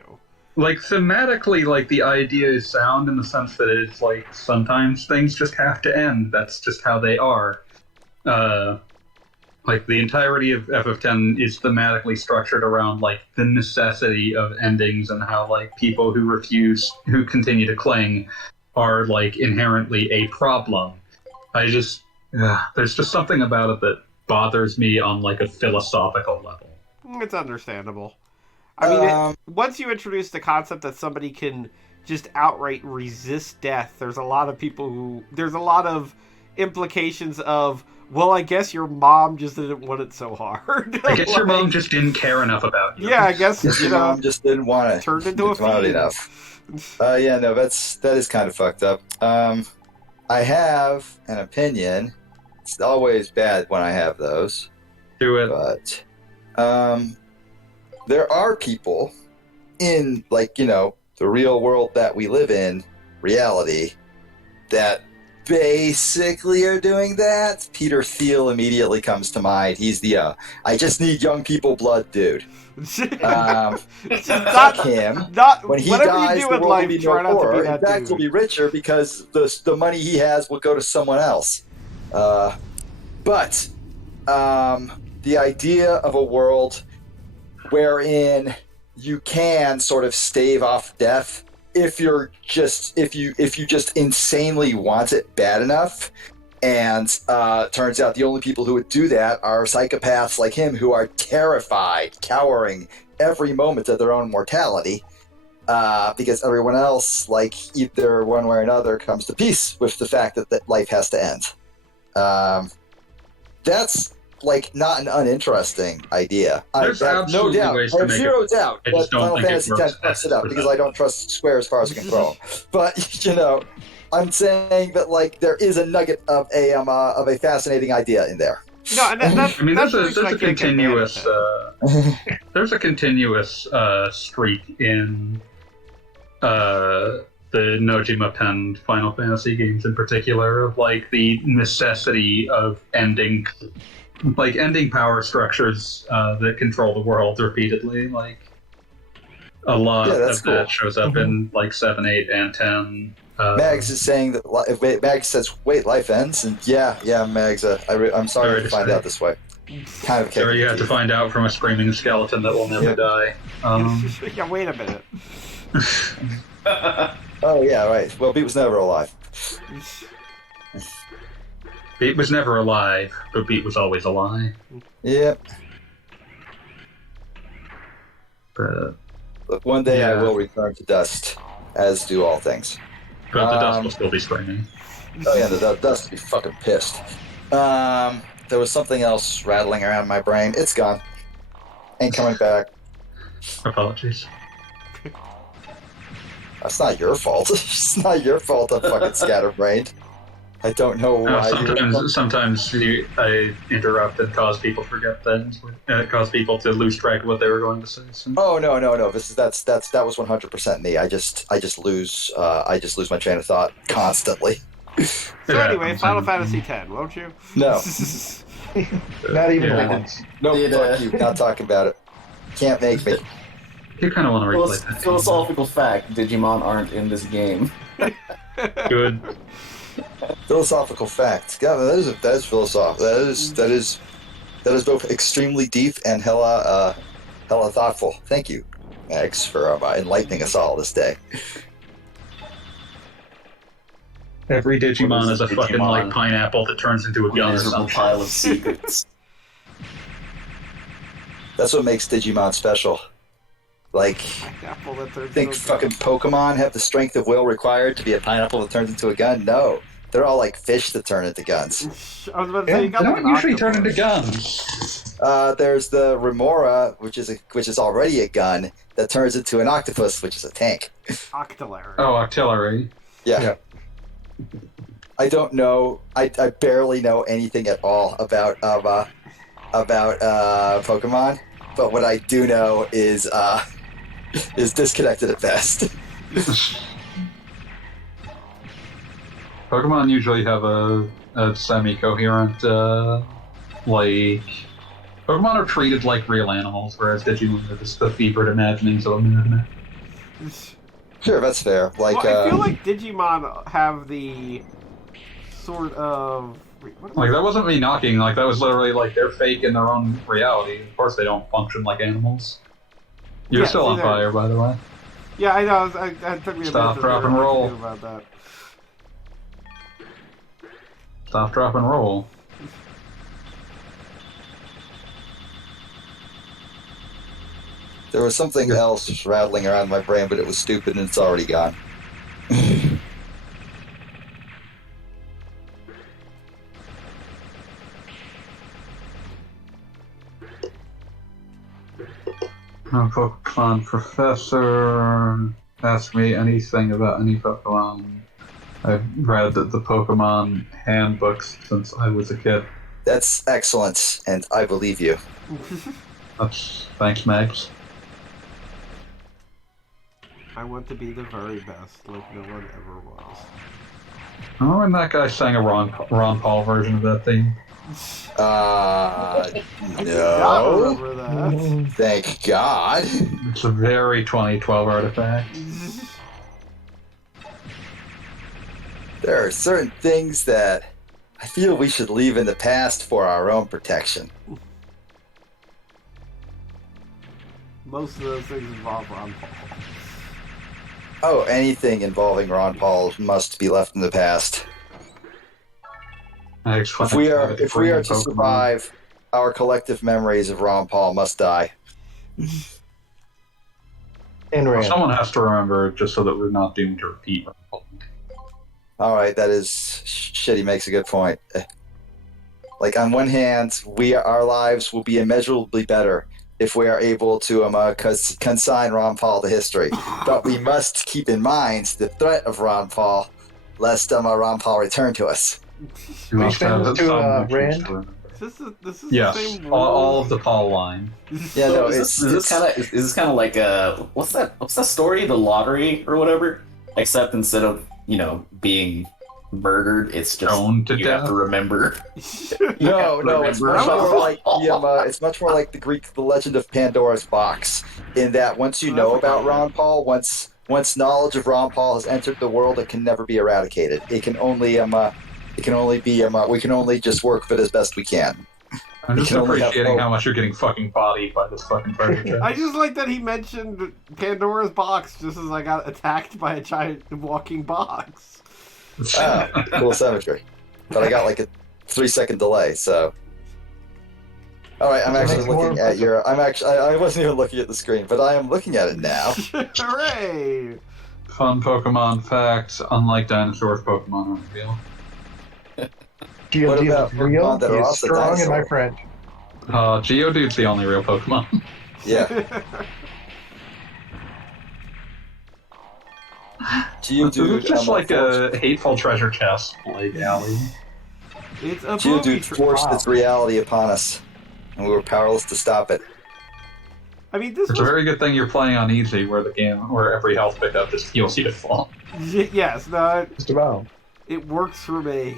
Like, thematically, like, the idea is sound in the sense that it's, like, sometimes things just have to end. That's just how they are. Like, the entirety of FF10 is thematically structured around, like, the necessity of endings and how, like, people who continue to cling are, like, inherently a problem. There's just something about it that bothers me on, like, a philosophical level. It's understandable. I mean, once you introduce the concept that somebody can just outright resist death, there's a lot of implications of, well, I guess your mom just didn't want it so hard. I guess your mom just didn't care enough about you. Yeah, I guess, your mom just didn't want it. Turned into a fiend. Enough. Yeah, no, that is kind of fucked up. I have an opinion. It's always bad when I have those. Do it. But there are people in, like, you know, the real world that we live in, reality, that basically are doing that. Peter Thiel immediately comes to mind. He's the I just need young people blood dude. Fuck him. When he dies, the world will be no poorer. In fact, he'll be richer because the money he has will go to someone else. But the idea of a world wherein you can sort of stave off death if you just insanely want it bad enough, and turns out the only people who would do that are psychopaths like him who are terrified, cowering every moment of their own mortality, because everyone else, like, either one way or another, comes to peace with the fact that life has to end. That's, like, not an uninteresting idea. There's absolutely no doubt. ways I to have make zero it. doubt I that just don't Final think it Fantasy works X fucks it up with because that. I don't trust Square as far as I can throw them. But, you know, I'm saying that, like, there is a nugget of a fascinating idea in there. No, and I mean, that's there's a continuous there's a continuous streak in the Nojima Pen Final Fantasy games in particular of, like, the necessity of ending power structures that control the world repeatedly. Like, a lot of that shows up in, like, 7, 8, and 10. Mags is saying that Mags says, "Wait, life ends," and yeah, Mags. I'm sorry to find out this way. Kind of. Sorry, you have to find out from a screaming skeleton that will never die. Yeah, wait a minute. Oh yeah, right. Well, Beat was never alive. Beat was never alive, but Beat was always a lie. Yep. But look, one day I will return to dust, as do all things. But the dust will still be screaming. Oh yeah, the dust will be fucking pissed. There was something else rattling around my brain. It's gone. Ain't coming back. Apologies. That's not your fault. It's not your fault I'm fucking scatterbrained. I don't know why. Sometimes I interrupt and cause people forget things. Cause people to lose track of what they were going to say. So. Oh no! That was 100% me. I just lose my train of thought constantly. So anyway, Final Fantasy X, won't you? No. Not even once. No, fuck you. Not talking about it. Can't make me. You kind of want to replay that. Philosophical fact: Digimon aren't in this game. Good. Philosophical fact. God, that is philosophical. That is That is both extremely deep and hella thoughtful. Thank you, Max, for enlightening us all this day. Every Digimon What is is a a fucking Digimon? like pineapple that turns into a gun or Miserable something. pile of secrets. That's what makes Digimon special. Like, Pineapple that turns think into a fucking Pokemon have the strength of will required to be a pineapple that turns into a gun? No. They're all like fish that turn into guns. I was about to say, you got They like don't an usually turn octopus. into guns. There's the Remora, which is already a gun, that turns into an octopus, which is a tank. Octillary. Oh, artillery. Yeah. I don't know. I barely know anything at all about Pokemon, but what I do know is disconnected at best. Pokemon usually have a semi-coherent, like... Pokemon are treated like real animals, whereas Digimon are just the fevered imaginings of a madman. Sure, that's fair. Like, Well, I feel like Digimon have the sort of... Wait, what Like, that wasn't me knocking, like, that was literally, like, they're fake in their own reality. Of course they don't function like animals. You're Yeah, still see, on there- fire, by the way. Yeah, I know. I took me a Stop, minute to drop, figure and out what roll. to do about that. Stop, drop, and roll. there was something else just rattling around my brain, but it was stupid and it's already gone. Pokemon Professor. Ask me anything about any Pokemon. I've read the Pokemon handbooks since I was a kid. That's excellent, and I believe you. Thanks, Max. I want to be the very best, like no one ever was. Remember when that guy sang a Ron Paul version of that theme? I do not No. remember that. Thank God. It's a very 2012 artifact. There are certain things that I feel we should leave in the past for our own protection. Most of those things involve Ron Paul. Oh, anything involving Ron Paul must be left in the past. If we are to survive, our collective memories of Ron Paul must die. And Rand. Someone has to remember, just so that we're not doomed to repeat. All right, that is shit. He makes a good point. Like, on one hand, our lives will be immeasurably better if we are able to consign Ron Paul to history. But we must keep in mind the threat of Ron Paul, lest Ron Paul return to us. You must have Extends to, some Rand? to remember. This is Yes, the same rule. all of the Paul line. Yeah, no, is this kind of like what's that story, the lottery or whatever? Except instead of being murdered, it's just Stoned to you death? have to remember. No, it's much Remember. more like it's much more like the Legend of Pandora's Box, in that once you know about Ron Paul, once knowledge of Ron Paul has entered the world, it can never be eradicated. It can only we can only just work with it as best we can. I'm just can only have appreciating hope. how much you're getting fucking bodied by this fucking predator. I just like that he mentioned Pandora's box just as I got attacked by a giant walking box. Cool symmetry. But I got like a 3-second delay, so. All right, I'm actually looking at your. I wasn't even looking at the screen, but I am looking at it now. Hooray! Fun Pokemon facts: unlike dinosaurs, Pokemon aren't real. What Geodude about is real. Pokemon that He are is also strong and dinosaur? my friend. Geodude's the only real Pokemon. Yeah. Geodude, It's just like a hateful treasure chest, like alley. It's a Geodude forced its reality upon us, and we were powerless to stop it. I mean, this It's a was... very good thing you're playing on easy, where every health pickup just heals you to fall. Yes, no, Just about. it works for me.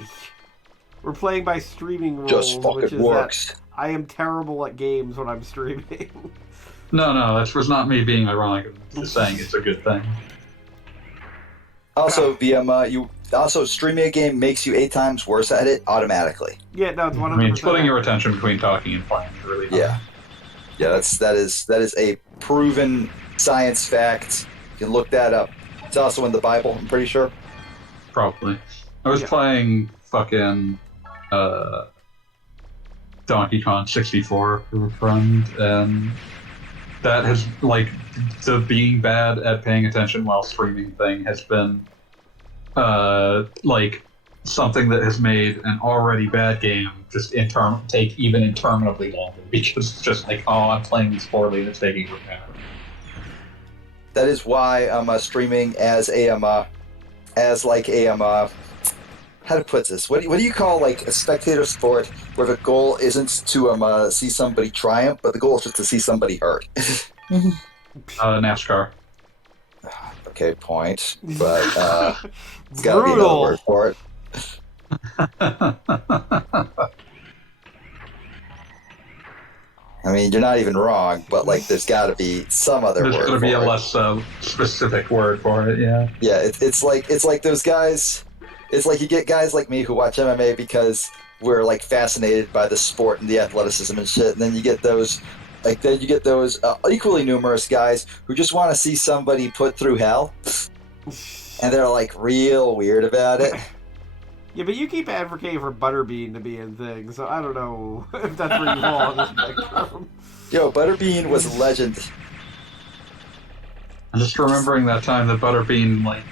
We're playing by streaming rules, Just which fucking is works. that I am terrible at games when I'm streaming. No, that was not me being ironic. I'm just saying it's a good thing. Also, BM, Also, streaming a game makes you 8 times worse at it automatically. Yeah, no, it's 100%. I mean, splitting your attention between talking and playing is really hard. Yeah. Yeah, that is a proven science fact. You can look that up. It's also in the Bible, I'm pretty sure. Probably. I was playing fucking Donkey Kong 64 with a friend, and that has, like, the being bad at paying attention while streaming thing has been, like, something that has made an already bad game just take even interminably longer, because it's just like, oh, I'm playing this poorly and it's taking forever. That is why I'm streaming as how to put this? What do you call like a spectator sport where the goal isn't to see somebody triumph, but the goal is just to see somebody hurt? NASCAR. Okay, point. But it's got to be another word for it. I mean, you're not even wrong, but like, there's got to be some other word. There's got to be a less specific word for it. Yeah. Yeah, it's like those guys. It's like you get guys like me who watch MMA because we're like fascinated by the sport and the athleticism and shit, and then you get those equally numerous guys who just want to see somebody put through hell, and they're like real weird about it. Yeah, but you keep advocating for Butterbean to be in things, so I don't know if that's where you fall on the spectrum. Yo, Butterbean was a legend. I'm just remembering that time that Butterbean, like,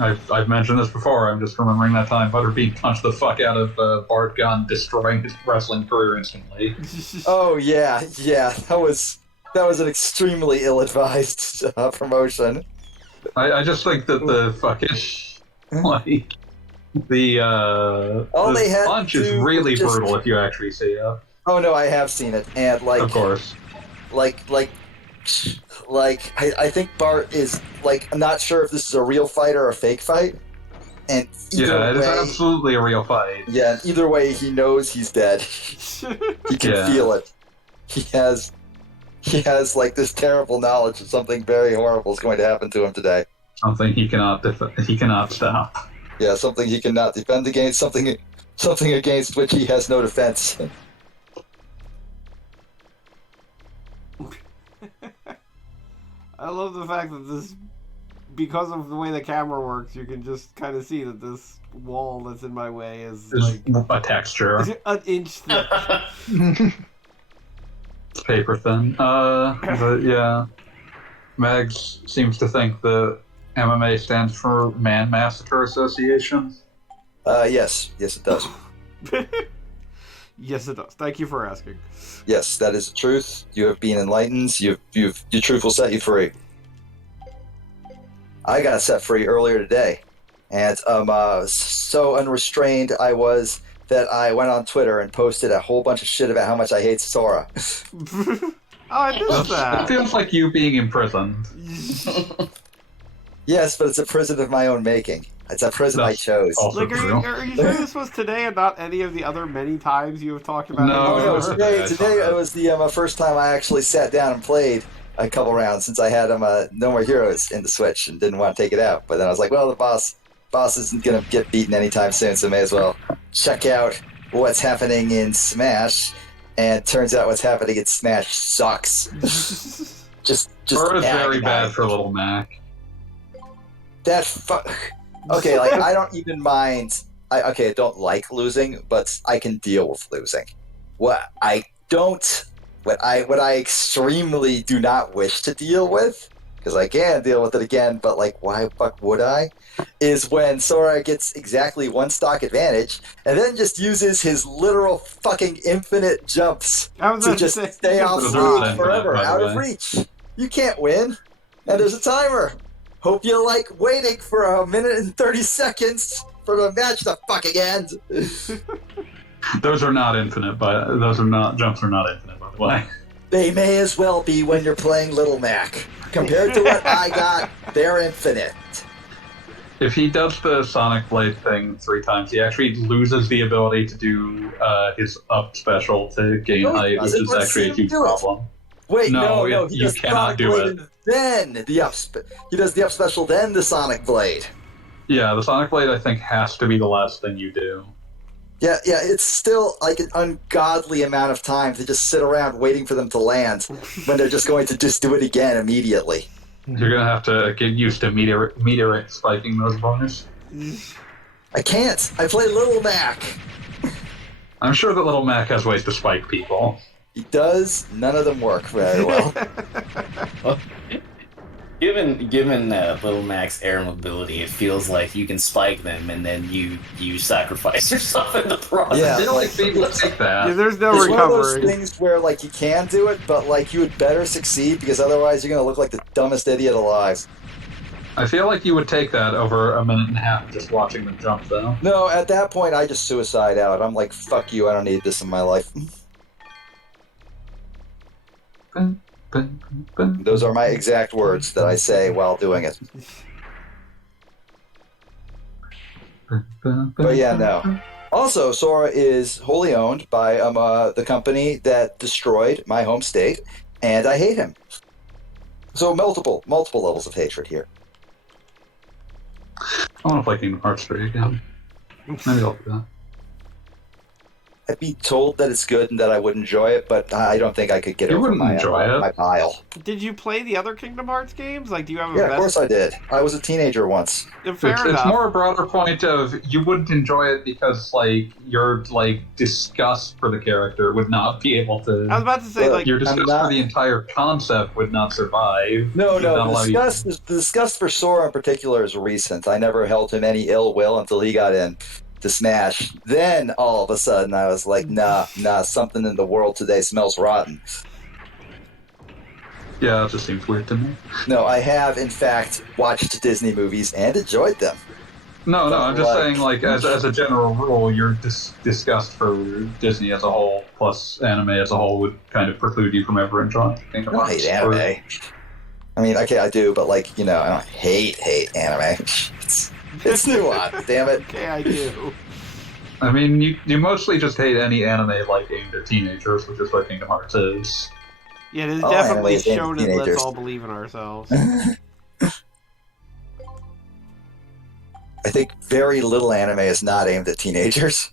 I've mentioned this before, I'm just remembering that time Butterbean punched the fuck out of Bart Gunn, destroying his wrestling career instantly. Oh, yeah, that was an extremely ill-advised promotion. I just think that the fucking, like, the punch is really brutal if you actually see it. Oh no, I have seen it, and like, of course, I think Bart is like, I'm not sure if this is a real fight or a fake fight, and it is absolutely a real fight. Yeah, and either way, he knows he's dead. He can feel it. He has like this terrible knowledge that something very horrible is going to happen to him today. Something he cannot stop. Yeah, something he cannot defend against, something against which he has no defense. I love the fact that this, because of the way the camera works, you can just kind of see that this wall that's in my way is like a texture. An inch thick. Paper thin. But yeah. Mags seems to think the MMA stands for Man Massacre Association. Yes it does. Yes, it does. Thank you for asking. Yes, that is the truth. You have been enlightened. Your truth will set you free. I got set free earlier today, and so unrestrained I was that I went on Twitter and posted a whole bunch of shit about how much I hate Sora. Oh, I missed that. It feels like you being imprisoned. Yes, but it's a prison of my own making. It's a prison I chose. Like, are you sure this was today and not any of the other many times you have talked about No, it? today it was the first time I actually sat down and played a couple rounds since I had No More Heroes in the Switch and didn't want to take it out. But then I was like, well, the boss isn't going to get beaten anytime soon, so may as well check out what's happening in Smash. And turns out what's happening in Smash sucks. just Bird is very bad for Little Mac. Okay, like, I don't even mind. I don't like losing, but I can deal with losing. What I extremely do not wish to deal with, because I can deal with it again, but like, why the fuck would I? Is when Sora gets exactly one stock advantage, and then just uses his literal fucking infinite jumps to just stay off stage forever, out of reach. You can't win, and there's a timer. Hope you like waiting for 1 minute and 30 seconds for the match to fucking end. Those are not infinite, but jumps are not infinite, by the way. They may as well be when you're playing Little Mac. Compared to what I got, they're infinite. If he does the Sonic Blade thing 3 times, he actually loses the ability to do his up special to gain height, which is actually a huge problem. Wait, no, he you does cannot Sonic do Blade it. Then he does the up special, then the Sonic Blade. Yeah, the Sonic Blade, I think, has to be the last thing you do. Yeah, it's still like an ungodly amount of time to just sit around waiting for them to land when they're just going to just do it again immediately. You're gonna have to get used to meteorite spiking those boners. I can't. I play Little Mac. I'm sure that Little Mac has ways to spike people. He does. None of them work very well. Well, given Little Mac's air mobility, it feels like you can spike them and then you sacrifice yourself in the process. Yeah, I don't think people take that. Yeah, there's no It's one of those recovery. things where like you can do it, but like you would better succeed because otherwise you're gonna look like the dumbest idiot alive. I feel like you would take that over a minute and a half just watching them jump, though. No, at that point I just suicide out. I'm like, fuck you, I don't need this in my life. Those are my exact words that I say while doing it. But yeah, no. Also, Sora is wholly owned by the company that destroyed my home state, and I hate him. So multiple levels of hatred here. I want to play Kingdom Hearts 3 again. Maybe I'll do that. I'd be told that it's good and that I would enjoy it, but I don't think I could get You over wouldn't enjoy it. my pile. Did you play the other Kingdom Hearts games? Like, do you have a Yeah, of best? course I did. I was a teenager once. Fair It's enough. more a broader point of you wouldn't enjoy it because like your disgust for the character would not be able to. I was about to say, Look, like, Your disgust not- for the entire concept would not survive. No, Would not the allow you- disgust for Sora in particular is recent. I never held him any ill will until he got in to Smash. Then all of a sudden I was like, nah, something in the world today smells rotten. Yeah, it just seems weird to me. No, I have in fact watched Disney movies and enjoyed them. No, I'm just Like- saying, like, as a general rule, your disgust for Disney as a whole, plus anime as a whole, would kind of preclude you from ever enjoying I Kingdom don't Hearts. hate anime. I mean, okay, I do, but like, I don't hate anime. It's nuanced, damn it. okay, I do. I mean, you mostly just hate any anime like aimed at teenagers, which is what Kingdom Hearts is. Yeah, it is All definitely anime is aimed at shown that teenagers. let's all believe in ourselves. I think very little anime is not aimed at teenagers.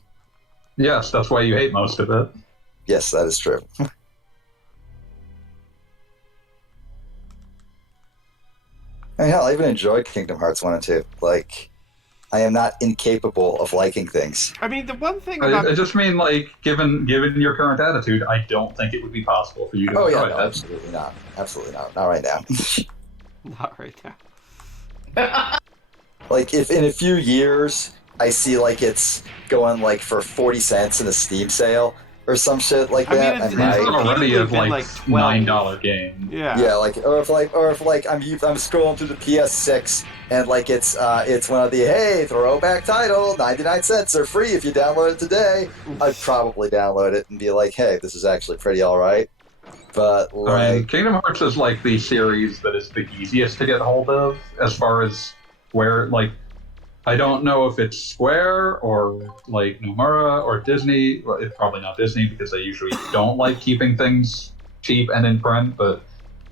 Yes, that's why you hate most of it. Yes, that is true. I mean, hell, I even enjoyed Kingdom Hearts 1 and 2. Like, I am not incapable of liking things. I mean, the one thing about I just mean, like, given your current attitude, I don't think it would be possible for you to Oh, yeah, enjoy no, that. absolutely not. Absolutely not. Not right now. not right now. Like, if in a few years I see, like, it's going, like, for 40 cents in a Steam sale or some shit like I mean, that, it's- I might... it's- Already a been, like like, $9 game. Yeah. Yeah, like, or if I'm scrolling through the PS6 and like it's one of the hey throwback title 99 cents or free if you download it today, I'd probably download it and be like, hey, this is actually pretty all right. But I mean, like, Kingdom Hearts is like the series that is the easiest to get hold of as far as where, like, I don't know if it's Square or like Nomura or Disney. Well, it's probably not Disney because they usually don't like keeping things cheap and in print, but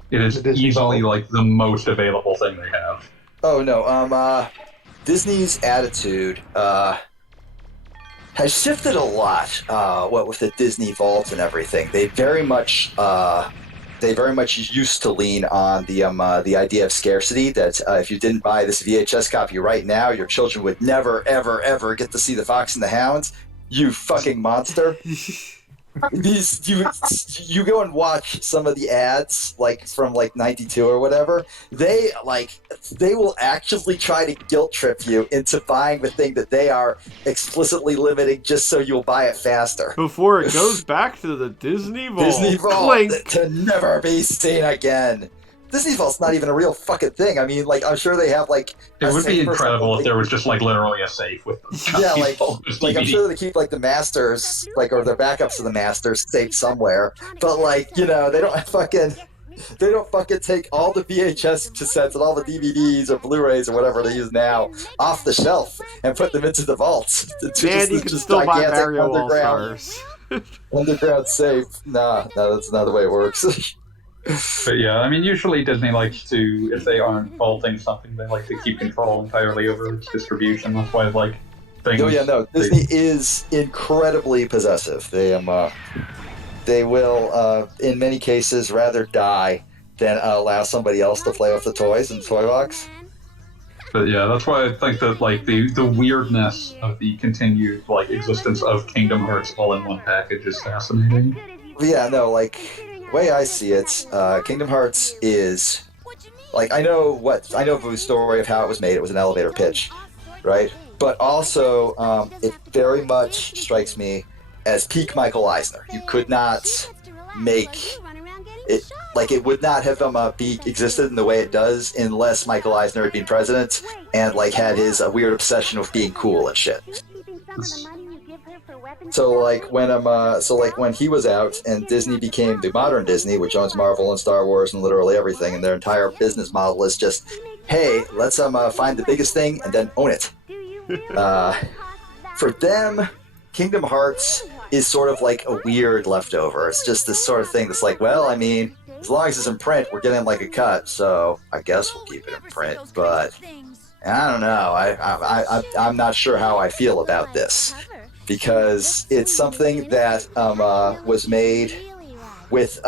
it is The Disney easily bubble. like the most available thing they have. oh no, Disney's attitude has shifted a lot. What with the Disney Vault and everything, they very much used to lean on the idea of scarcity. That if you didn't buy this VHS copy right now, your children would never, ever, ever get to see the Fox and the Hound. You fucking monster! You go and watch some of the ads like from like '92 or whatever. They will actually try to guilt trip you into buying the thing that they are explicitly limiting just so you'll buy it faster. Before it goes back to the Disney Vault. Disney Vault Clink. to never be seen again. Disney Vault's not even a real fucking thing. I mean, like, I'm sure they have like. It a would be safe or incredible if something. there was just like literally a safe with Yeah, like just I'm DVD. sure they keep like the masters, like, or their backups of the masters saved somewhere. But like, they don't fucking take all the VHS cassettes and all the DVDs or Blu-rays or whatever they use now off the shelf and put them into the vaults. Man, you can still buy Mario All-Stars. underground safe. Nah, that's not the way it works. But yeah, I mean, usually Disney likes to, if they aren't vaulting something, they like to keep control entirely over its distribution. That's why, like, things. Oh yeah, no. Disney is incredibly possessive. They will, in many cases, rather die than allow somebody else to play with the toys in the toy box. But yeah, that's why I think that like the weirdness of the continued like existence of Kingdom Hearts all in one package is fascinating. But yeah, no, like the way I see it, Kingdom Hearts is like I know the story of how it was made. It was an elevator pitch, right? But also, it very much strikes me as peak Michael Eisner. You could not make it like it would not have existed in the way it does unless Michael Eisner had been president and like had his weird obsession with being cool and shit. So like when he was out and Disney became the modern Disney, which owns Marvel and Star Wars and literally everything, and their entire business model is just, hey, let's find the biggest thing and then own it. For them, Kingdom Hearts is sort of like a weird leftover. It's just this sort of thing that's like, well, I mean, as long as it's in print, we're getting like a cut, so I guess we'll keep it in print. But I don't know. I'm not sure how I feel about this because it's something that was made with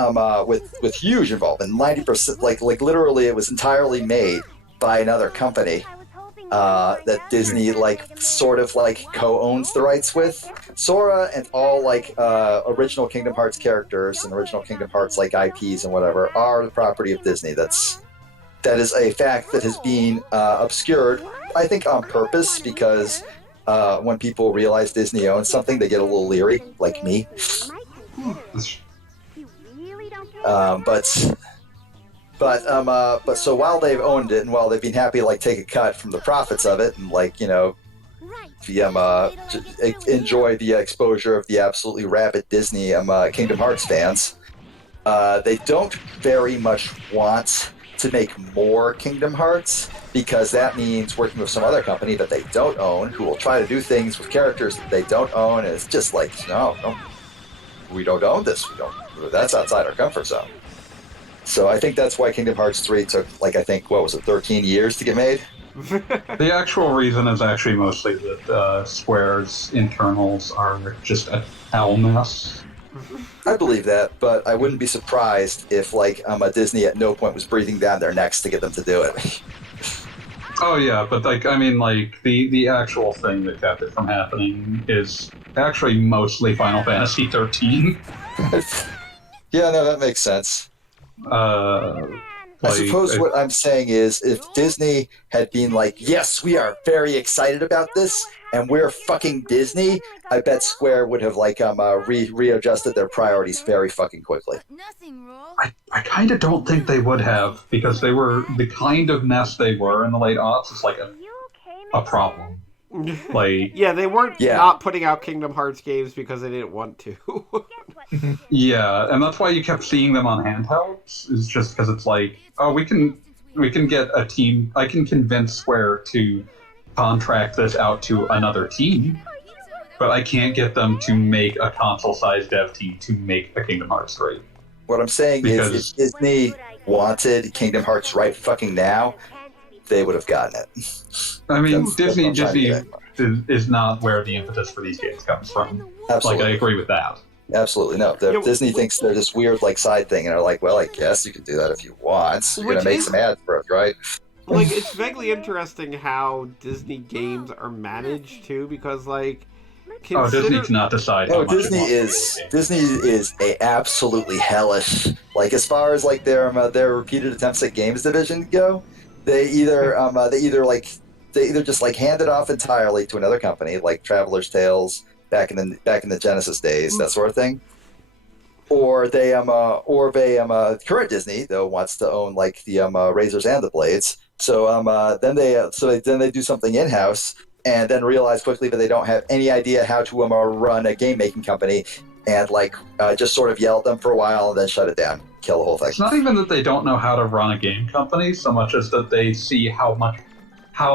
huge involvement. 90%, like literally, it was entirely made by another company. That Disney like sort of like co-owns the rights with. Sora and all like original Kingdom Hearts characters and original Kingdom Hearts like IPs and whatever are the property of Disney. That is a fact that has been obscured, I think, on purpose because when people realize Disney owns something, they get a little leery, like me. But so while they've owned it and while they've been happy to like take a cut from the profits of it and like enjoy the exposure of the absolutely rabid Disney Kingdom Hearts fans, they don't very much want to make more Kingdom Hearts because that means working with some other company that they don't own who will try to do things with characters that they don't own, and it's just like no, we don't own this. That's outside our comfort zone. So I think that's why Kingdom Hearts 3 took, like, I think, 13 years to get made? The actual reason is actually mostly that Square's internals are just a hell mess. I believe that, but I wouldn't be surprised if, like, Disney at no point was breathing down their necks to get them to do it. Oh yeah, but, like, I mean, like, the actual thing that kept it from happening is actually mostly Final Fantasy 13. Yeah, no, that makes sense. I suppose what I'm saying is if Disney had been like, yes, we are very excited about this and we're fucking Disney, I bet Square would have like readjusted their priorities very fucking quickly. I kind of don't think they would have because they were the kind of mess they were in the late aughts is like a problem. Like yeah, they weren't not putting out Kingdom Hearts games because they didn't want to. Yeah, and that's why you kept seeing them on handhelds. Is just because it's like, oh, we can get a team. I can convince Square to contract this out to another team, but I can't get them to make a console-sized dev team to make a Kingdom Hearts 3. What I'm saying is, if Disney wanted Kingdom Hearts right fucking now, they would have gotten it. I mean, Disney is not where the impetus for these games comes from. Absolutely. Like, I agree with that. Absolutely, no. Disney thinks they're this weird, like, side thing, and are like, well, I guess you can do that if you want. You're gonna make some ads for us, right? Like, it's vaguely interesting how Disney games are managed, too, because, like... Disney cannot decide how much Disney is a absolutely hellish... Like, as far as, like, their repeated attempts at games division go, they either just like hand it off entirely to another company, like Traveler's Tales back in the Genesis days, that sort of thing, or they current Disney though wants to own like the razors and the blades. So then they do something in house and then realize quickly that they don't have any idea how to run a game making company, and like just sort of yell at them for a while and then shut it down. Kill the whole thing. It's not even that they don't know how to run a game company so much as that they see how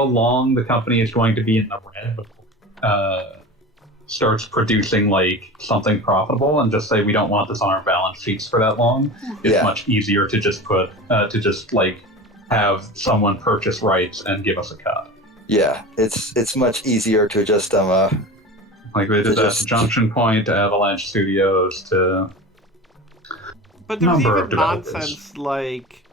long the company is going to be in the red starts producing like something profitable and just say we don't want this on our balance sheets for that long, it's much easier to just put like have someone purchase rights and give us a cut. Yeah, it's much easier to just like they did that to Junction Point, to Avalanche Studios, to but there was number even of developers. nonsense like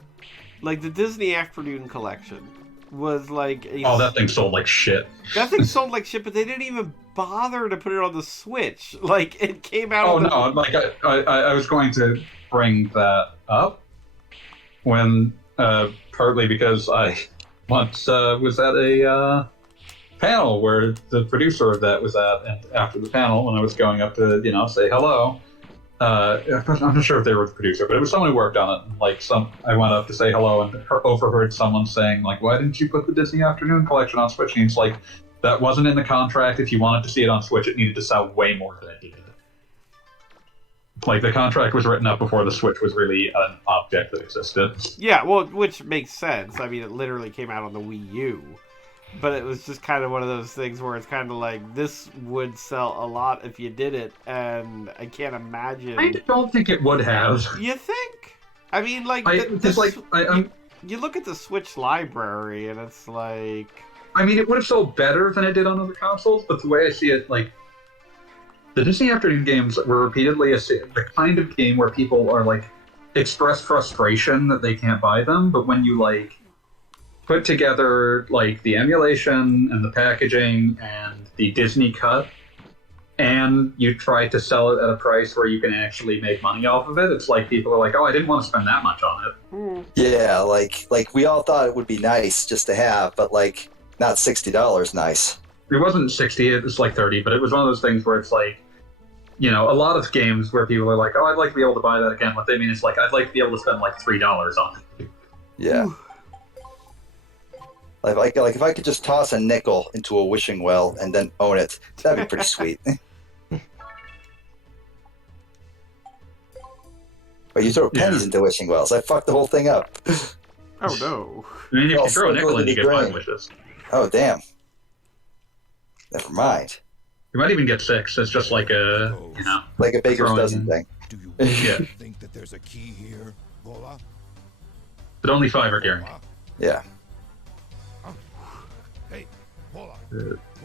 the Disney Afternoon Collection was like that thing sold like shit. That thing sold like shit, but they didn't even bother to put it on the Switch. Like, it came out. Oh no! Like I was going to bring that up when partly because I once was at a panel where the producer of that was at, and after the panel, when I was going up to say hello, I'm not sure if they were the producer, but it was someone who worked on it. And, like I went up to say hello and overheard someone saying like, "Why didn't you put the Disney Afternoon Collection on Switch?" And it's like, that wasn't in the contract. If you wanted to see it on Switch, it needed to sell way more than it did. Like, the contract was written up before the Switch was really an object that existed. Yeah, well, which makes sense. I mean, it literally came out on the Wii U. But it was just kind of one of those things where it's kind of like, this would sell a lot if you did it, and I can't imagine... I don't think it would have. You think? I mean, like... you look at the Switch library, and it's like... I mean, it would have sold better than it did on other consoles, but the way I see it, like, the Disney Afternoon games were repeatedly the kind of game where people are, like, express frustration that they can't buy them, but when you, like, put together, like, the emulation and the packaging and the Disney cut, and you try to sell it at a price where you can actually make money off of it, it's like people are like, oh, I didn't want to spend that much on it. Yeah, like we all thought it would be nice just to have, but, like, not $60 nice. It wasn't 60, it was like 30, but it was one of those things where it's like, a lot of games where people are like, oh, I'd like to be able to buy that again. What they mean is like, I'd like to be able to spend like $3 on it. Yeah. Like if I could just toss a nickel into a wishing well and then own it, that'd be pretty sweet. But you throw pennies into wishing wells, I fucked the whole thing up. Oh no. I mean, if you throw a nickel in, you get 5 wishes. Oh, damn. Never mind. You might even get 6. It's just like a, like a baker's dozen thing. Do you think that there's a key here, Vola? But only 5 are guaranteed. Yeah. Hey, Vola.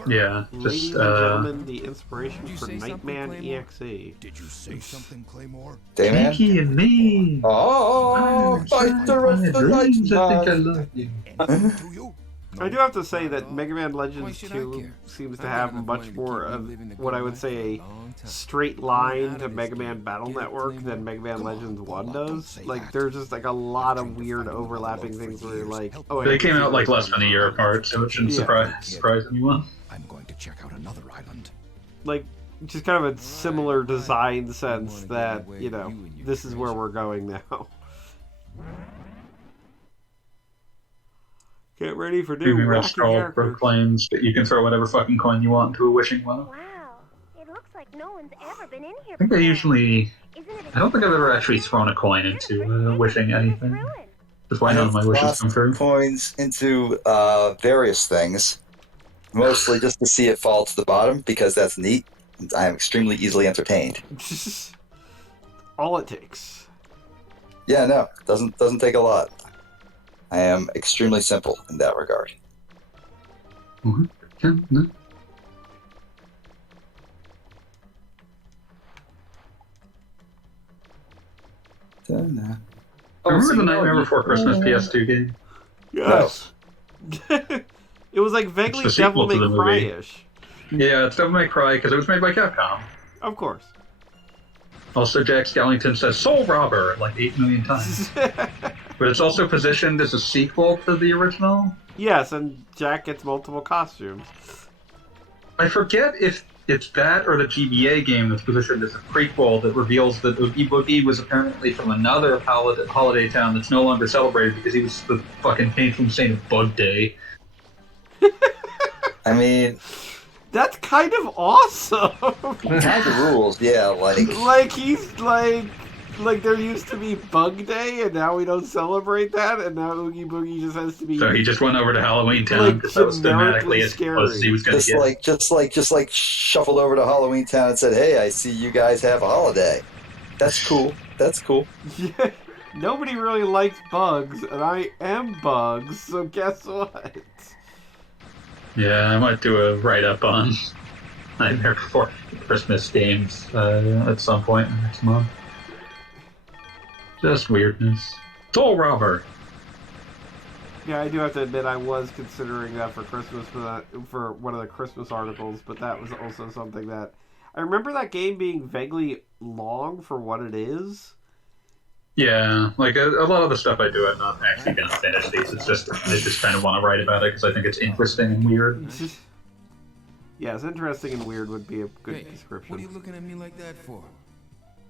Yeah, Ladies just and gentlemen, the inspiration for Nightman EXE. Did you say something, Claymore? Dayman? Pinky and me. Oh, fighter of the dreams, I think I Nightman. love you. Anything to you? I do have to say that Mega Man Legends 2 seems to have much more of what I would say a straight line to Mega Man Battle Network than Mega Man Legends 1 does. Like, there's just like a lot of weird overlapping things where you're like, oh, They came out like less than a year apart, so it shouldn't surprise anyone. I'm going to check out another island. Like, just kind of a similar design sense that, this is where we're going now. Get ready for new wacky characters. Proclaims that you can throw whatever fucking coin you want into a wishing well. Wow, it looks like no one's ever been in here I think I usually... Isn't it I don't think I've ever actually thrown a coin into wishing anything. That's why none of my wishes come true. Coins into various things. Mostly just to see it fall to the bottom, because that's neat. I am extremely easily entertained. All it takes. Yeah, no, doesn't take a lot. I am extremely simple in that regard. Mm-hmm. Remember the Nightmare Before Christmas PS2 game? Yes. It was like vaguely Devil May Cry-ish. Yeah, it's Devil May Cry because it was made by Capcom. Of course. Also, Jack Skellington says Soul Robber like 8 million times. But it's also positioned as a sequel to the original. Yes, and Jack gets multiple costumes. I forget if it's that or the GBA game that's positioned as a prequel that reveals that Oogie Boogie was apparently from another holiday town that's no longer celebrated because he was the fucking painful saint of Bug Day. I mean... That's kind of awesome! Kind of rules, yeah, like... Like, he's like... Like, there used to be Bug Day, and now we don't celebrate that, and now Oogie Boogie just has to be... So he just went over to Halloween Town like, because that was thematically generically as close as he was going to get. Just like shuffled over to Halloween Town and said, "Hey, I see you guys have a holiday. That's cool. That's cool." Yeah, nobody really likes bugs, and I am bugs, so guess what? Yeah, I might do a write-up on Nightmare Before Christmas games at some point next month. Just weirdness. Soul Robber. Yeah, I do have to admit I was considering that for Christmas for one of the Christmas articles, but that was also something that I remember that game being vaguely long for what it is. Yeah, like a lot of the stuff I do, I'm not actually going to finish these. It's just I just kind of want to write about it because I think it's interesting and weird. Yes, interesting and weird would be a good description. What are you looking at me like that for?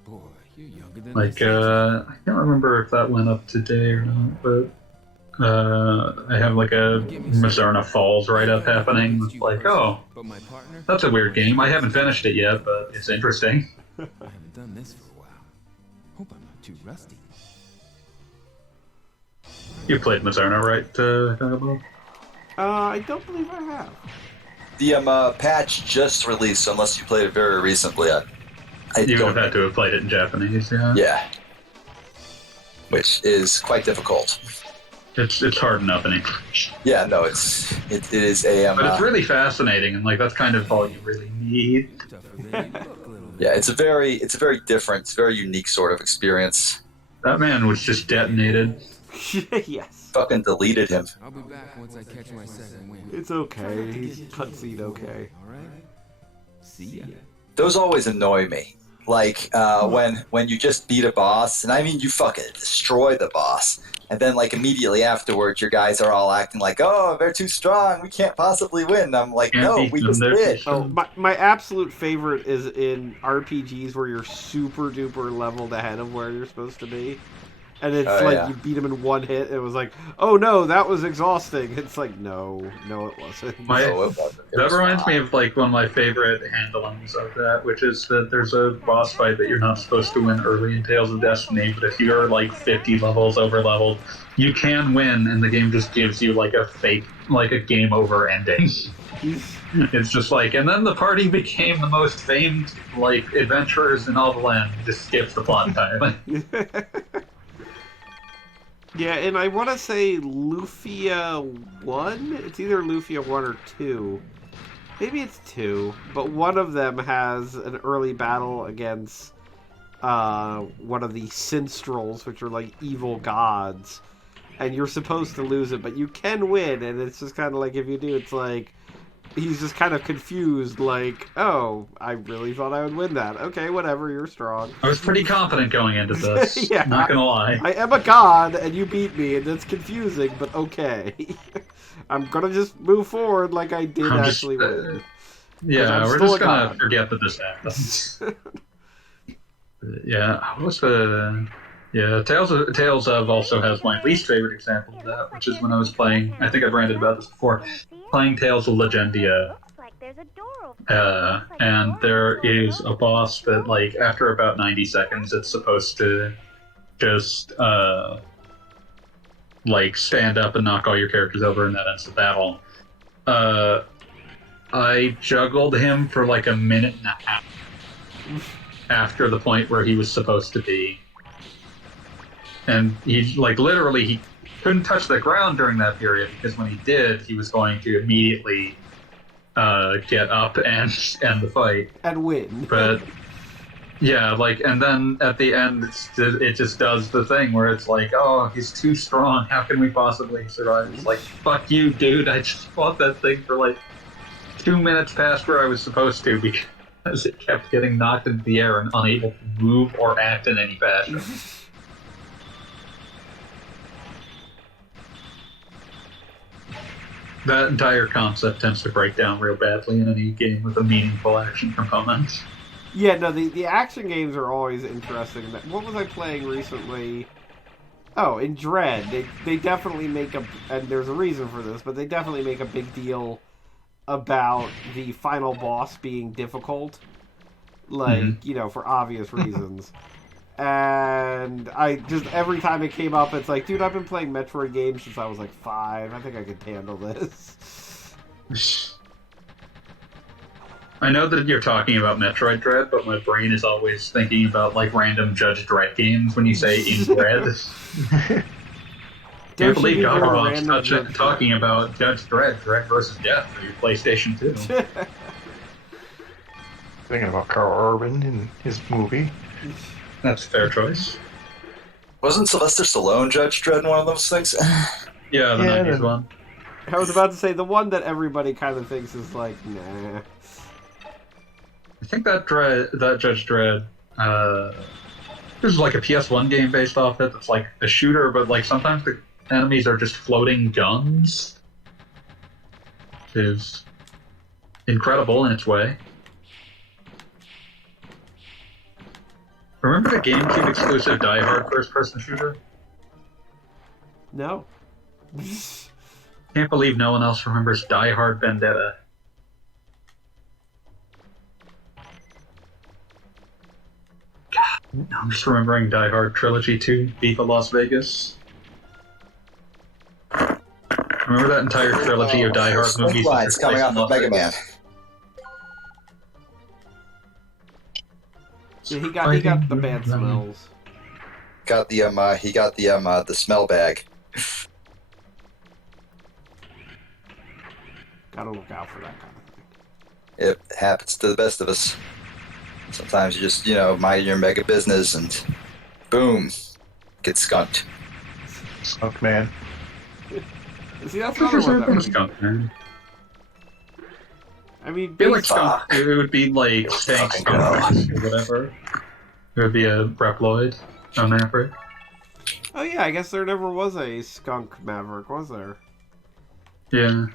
Boy, you're younger than Like, I can't remember if that went up today or not, but I have like a Mazarna Falls write-up happening. Like, oh, that's a weird game. I haven't finished it yet, but it's interesting. I haven't done this for a while. Hope I'm not too rusty. You played Mazarna, right, Kagabo? I don't believe I have. The patch just released, so unless you played it very recently, I You would don't have had to have played it in Japanese, yeah. Yeah. Which is quite difficult. It's hard enough in English. Yeah, no, it is a but it's really fascinating, and like that's kind of all you really need. Yeah, it's a very different, it's a very unique sort of experience. That man was just detonated. Yes. Fucking deleted him. I'll be back once I catch my second win. It's okay. He's cutscene okay. Alright. See ya. Those always annoy me. Like when you just beat a boss, and I mean you fucking destroy the boss, and then like immediately afterwards your guys are all acting like, "Oh, they're too strong, we can't possibly win." And I'm like, "No, we just did." Oh, my absolute favorite is in RPGs where you're super duper leveled ahead of where you're supposed to be. And it's you beat him in one hit. It was like, oh no, that was exhausting. It's like, no, it wasn't. That reminds me of like one of my favorite handlings of that, which is that there's a boss fight that you're not supposed to win early in Tales of Destiny, but if you're like 50 levels over leveled, you can win, and the game just gives you like a fake, like a game over ending. It's just like, and then the party became the most famed like adventurers in all the land. Just skips the plot entirely. Yeah, and I want to say Lufia 1? It's either Lufia 1 or 2. Maybe it's 2, but one of them has an early battle against one of the Sinstrels, which are like evil gods. And you're supposed to lose it, but you can win, and it's just kind of like, if you do, it's like, he's just kind of confused, like, oh, I really thought I would win that. Okay, whatever, you're strong. I was pretty confident going into this, yeah, not gonna lie. I am a god, and you beat me, and that's confusing, but okay. I'm gonna just move forward like I did actually win. Yeah, we're just gonna forget that this happens. Yeah, what's the... Yeah, Tales of also has my least favorite example of that, which is when I was playing, I think I've ranted about this before, playing Tales of Legendia, and there is a boss that, like, after about 90 seconds, it's supposed to just, like, stand up and knock all your characters over, and that ends the battle. I juggled him for, like, a minute and a half after the point where he was supposed to be. And he, like, literally, he couldn't touch the ground during that period, because when he did, he was going to immediately get up and end the fight. And win. But, yeah, like, and then at the end, it just does the thing where it's like, oh, he's too strong, how can we possibly survive? It's like, fuck you, dude, I just fought that thing for, like, 2 minutes past where I was supposed to, because it kept getting knocked into the air and unable to move or act in any fashion. That entire concept tends to break down real badly in any game with a meaningful action component. Yeah, no, the action games are always interesting. What was I playing recently? Oh, in Dread, they definitely make and there's a reason for this, but they definitely make a big deal about the final boss being difficult. Like, you know, for obvious reasons. And I just, every time it came up, it's like, dude, I've been playing Metroid games since I was like 5. I think I could handle this. I know that you're talking about Metroid Dread, but my brain is always thinking about like random Judge Dredd games when you say in Dread. Can't believe Gogglebob's talking about Judge Dredd, Dread versus Death for your PlayStation 2. Thinking about Carl Urban in his movie. That's a fair choice. Wasn't Sylvester Stallone Judge Dredd in one of those things? Yeah, the 90s one. I was about to say, the one that everybody kind of thinks is like, nah. I think that Judge Dredd, this is like a PS1 game based off it. It's like a shooter, but like sometimes the enemies are just floating guns. Which is incredible in its way. Remember the GameCube exclusive Die Hard first-person shooter? No. Can't believe no one else remembers Die Hard Vendetta. God, I'm just remembering Die Hard Trilogy 2, Viva Las Vegas. Remember that entire trilogy of Die Hard movies? It's coming off of Mega Man. Yeah, he got the bad smells. Got the he got the smell bag. Gotta look out for that kind of thing. It happens to the best of us. Sometimes you just, mind your mega business and boom, get skunked. Skunk Man. See, that's another one that would be... Skunk Man. I mean, I feel like skunk, it would be like Tank Skunk or whatever. It would be a Reploid, a Maverick. Oh yeah, I guess there never was a Skunk Maverick, was there? Yeah.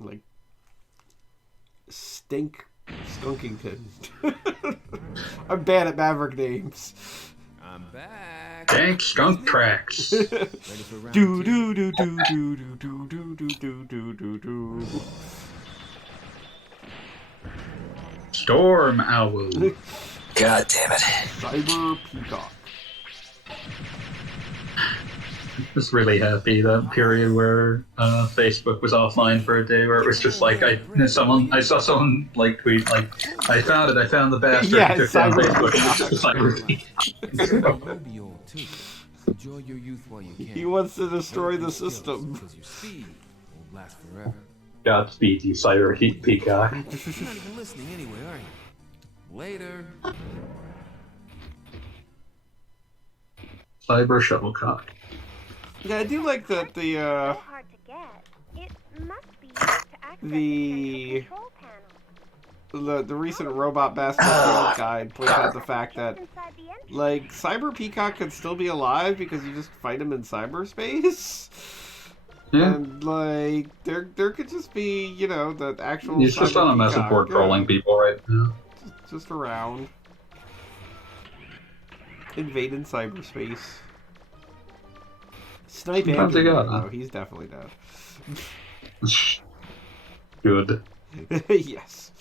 Like... Skunkington. I'm bad at Maverick names. I'm back. Tank Skunk Tracks. Ready for round Do two? do do do do do do do do do do do. Storm Owl. God damn it. Cyber Peacock. I was really happy that period where Facebook was offline for a day, where it was just like I saw someone like tweet like I found the bastard Yeah, who took down Cyber Facebook. It was just a cyber You'll be old too. Enjoy your youth while you can. He wants to destroy the system. Because your speed won't last forever. Godspeed, you cyber heat peacock. You're not even listening anyway, are you? Later. Cyber shuttlecock. Yeah, I do like that So hard to get. It must be used to access the control panel. the recent Robot Basketball Guide points out the fact that Inside the entrance. like Cyber Peacock could still be alive because you just fight him in cyberspace. Yeah. And like there could just be, the actual He's just on a message Peacock, board trolling people right now. just around. Invading cyberspace. Snipe Sometimes Andrew, they got, though, he's definitely dead. Good. Yes.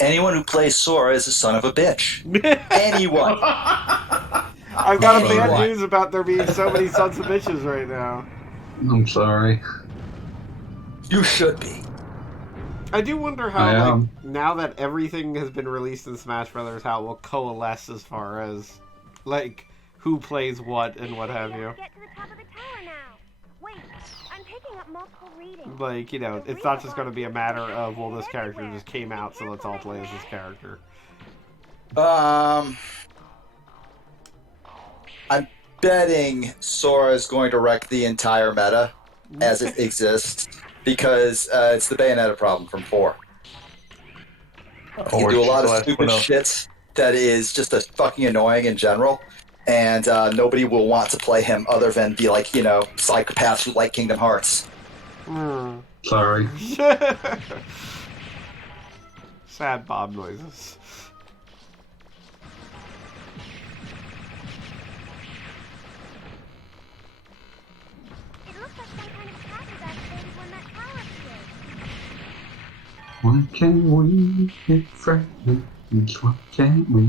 Anyone who plays Sora is a son of a bitch. Anyone. I've got a bad news about there being so many sons of bitches right now. I'm sorry. You should be. I do wonder I how, am. now that everything has been released in Smash Brothers, how it will coalesce as far as, who plays what and what have you. Get to the top of the tower now. Wait, I'm picking up multiple readings. It's not just going to be a matter of, well, this character just came out, so let's all play as this character. I'm betting Sora is going to wreck the entire meta as it exists because it's the Bayonetta problem from 4. You can do a lot of stupid shit that is just a fucking annoying in general, and nobody will want to play him other than be like, psychopaths who like Kingdom Hearts. Sorry. Sad Bob noises. It looks like some kind of attack was activated when that tower appeared. Why can't we be friends? Why can't we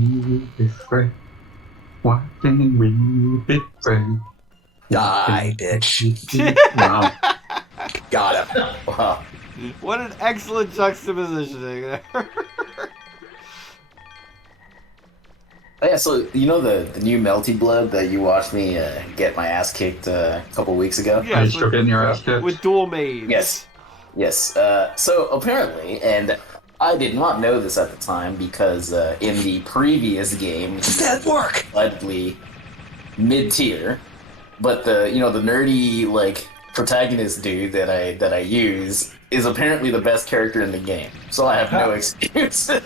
be friends? Why can't we be friends? Die, bitch. Wow. Got him. Wow. What an excellent juxtapositioning there. Oh, yeah, so you know the new Melty Blood that you watched me get my ass kicked a couple weeks ago? Are you still getting your ass kicked? With dual maids. Yes. So apparently, and I did not know this at the time because in the previous game, That work. slightly mid-tier, but the nerdy like protagonist dude that I use is apparently the best character in the game. So I have no excuses.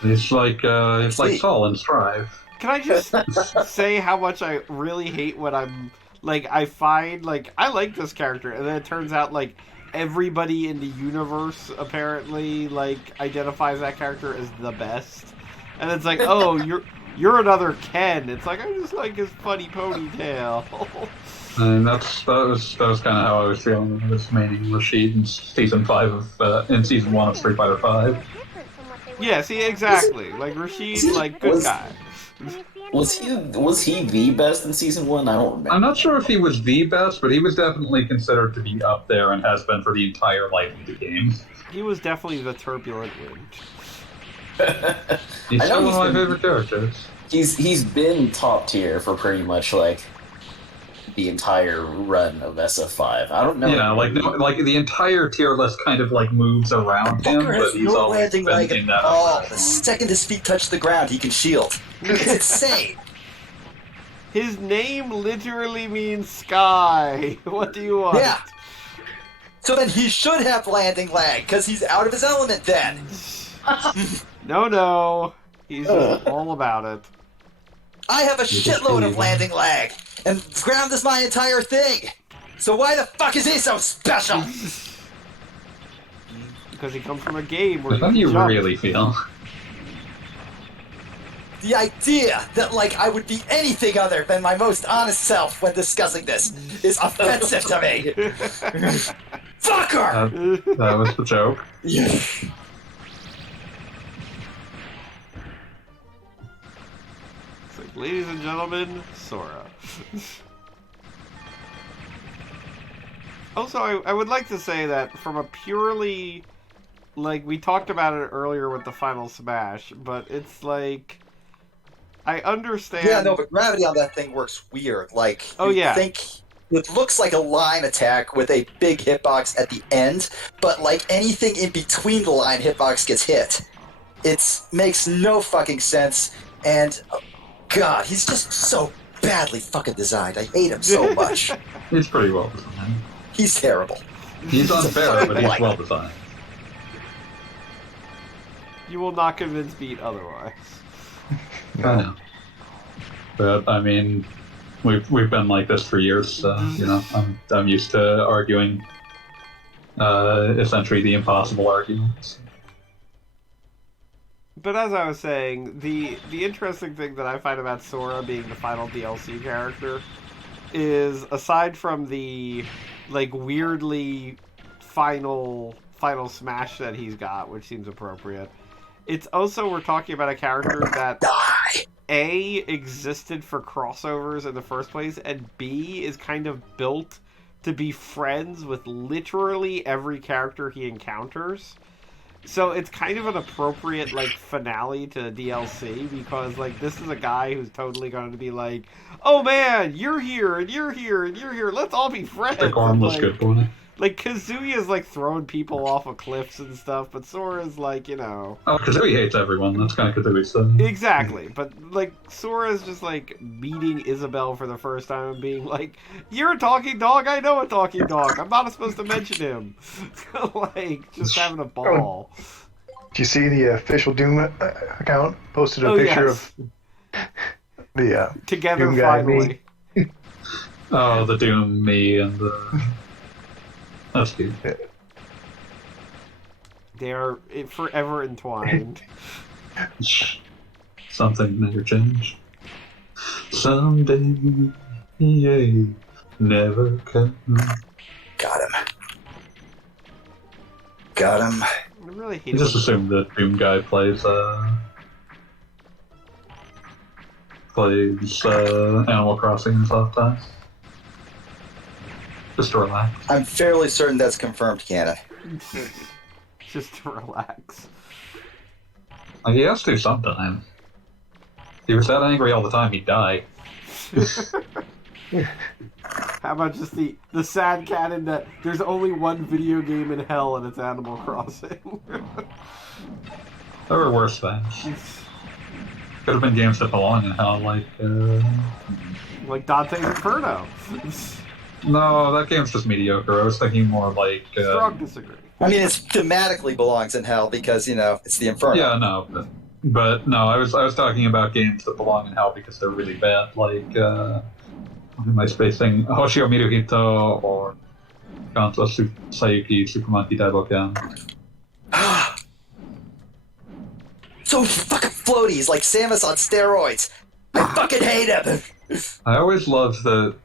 It's like Saul and Strive. Can I just say how much I really hate when I'm like I find like I like this character and then it turns out like everybody in the universe apparently like identifies that character as the best. And it's like, "Oh, you're another Ken." It's like I just like his funny ponytail. And that was kind of how I was feeling when I was maining Rashid in season 1 of Street Fighter 5. Yeah, see, exactly. Like Rashid, like good guy. Was he the best in season 1? I don't remember. I'm not sure if he was the best, but he was definitely considered to be up there and has been for the entire life of the game. He was definitely the turbulent wind. He's still one of my favorite characters. He's been top tier for pretty much like the entire run of SF5. I don't know. Yeah, like the entire tier list kind of like moves around him, Fucker but has he's no always landing been leg in that at all. upper The second his feet touch the ground, he can shield. It's insane. His name literally means sky. What do you want? Yeah. So then he should have landing lag, because he's out of his element then. No. He's just all about it. I have a shitload of landing lag, and ground is my entire thing. So why the fuck is he so special? Because he comes from a game where How do you jump. really feel? The idea that, like, I would be anything other than my most honest self when discussing this is offensive to me. Fucker! That was the joke. It's like, ladies and gentlemen, Sora. Also, I would like to say that from a purely, like, we talked about it earlier with the Final Smash, but it's like, I understand... Yeah, no, but gravity on that thing works weird. Like, you think it looks like a line attack with a big hitbox at the end, but like anything in between the line hitbox gets hit. It makes no fucking sense, and God, he's just so badly fucking designed. I hate him so much. He's pretty well designed. He's terrible. He's unfair, but he's Like- well designed. You will not convince Beat otherwise. I know. But I mean, we've been like this for years, so you know, I'm used to arguing essentially the impossible arguments. But as I was saying, the interesting thing that I find about Sora being the final DLC character is, aside from the like weirdly final Smash that he's got, which seems appropriate, it's also we're talking about a character that A, existed for crossovers in the first place, and B, is kind of built to be friends with literally every character he encounters. So it's kind of an appropriate, like, finale to DLC, because, like, this is a guy who's totally going to be like, oh man, you're here, and you're here, and you're here, let's all be friends. The armless like, good boy. Like, Kazuya's, like, throwing people off of cliffs and stuff, but Sora's, like, you know... Oh, Kazooie hates everyone. That's kind of Kazooie's thing. Exactly, but, like, Sora's just, like, meeting Isabelle for the first time and being like, you're a talking dog? I know a talking dog. I'm not supposed to mention him. Like, just having a ball. Do you see the official Doom account posted a picture of the Together Doom guy, finally. me? Oh, the Doom, me, and the... That's cute. They are forever entwined. Something never change. Someday, yeah, never come. Got him. got him. I really hate You it just when- assume the Doom guy plays Animal Crossing himself time. Just to relax. I'm fairly certain that's confirmed canon. Just to relax. Like, he has to sometime. He was that angry all the time, he'd die. How about just the sad canon that there's only one video game in hell and it's Animal Crossing? There were worse things. Could have been games that belong in hell, like... Like Dante's Inferno. No, that game's just mediocre. I was thinking more like... Strong disagree. I mean, it thematically belongs in hell because, you know, it's the Inferno. Yeah, no. But no, I was talking about games that belong in hell because they're really bad, like... what am I spacing? Hoshio Miruhito or Kanto Sayuki Super Monkey Daiboken. So fucking floaties, like Samus on steroids. I fucking hate him. I always loved that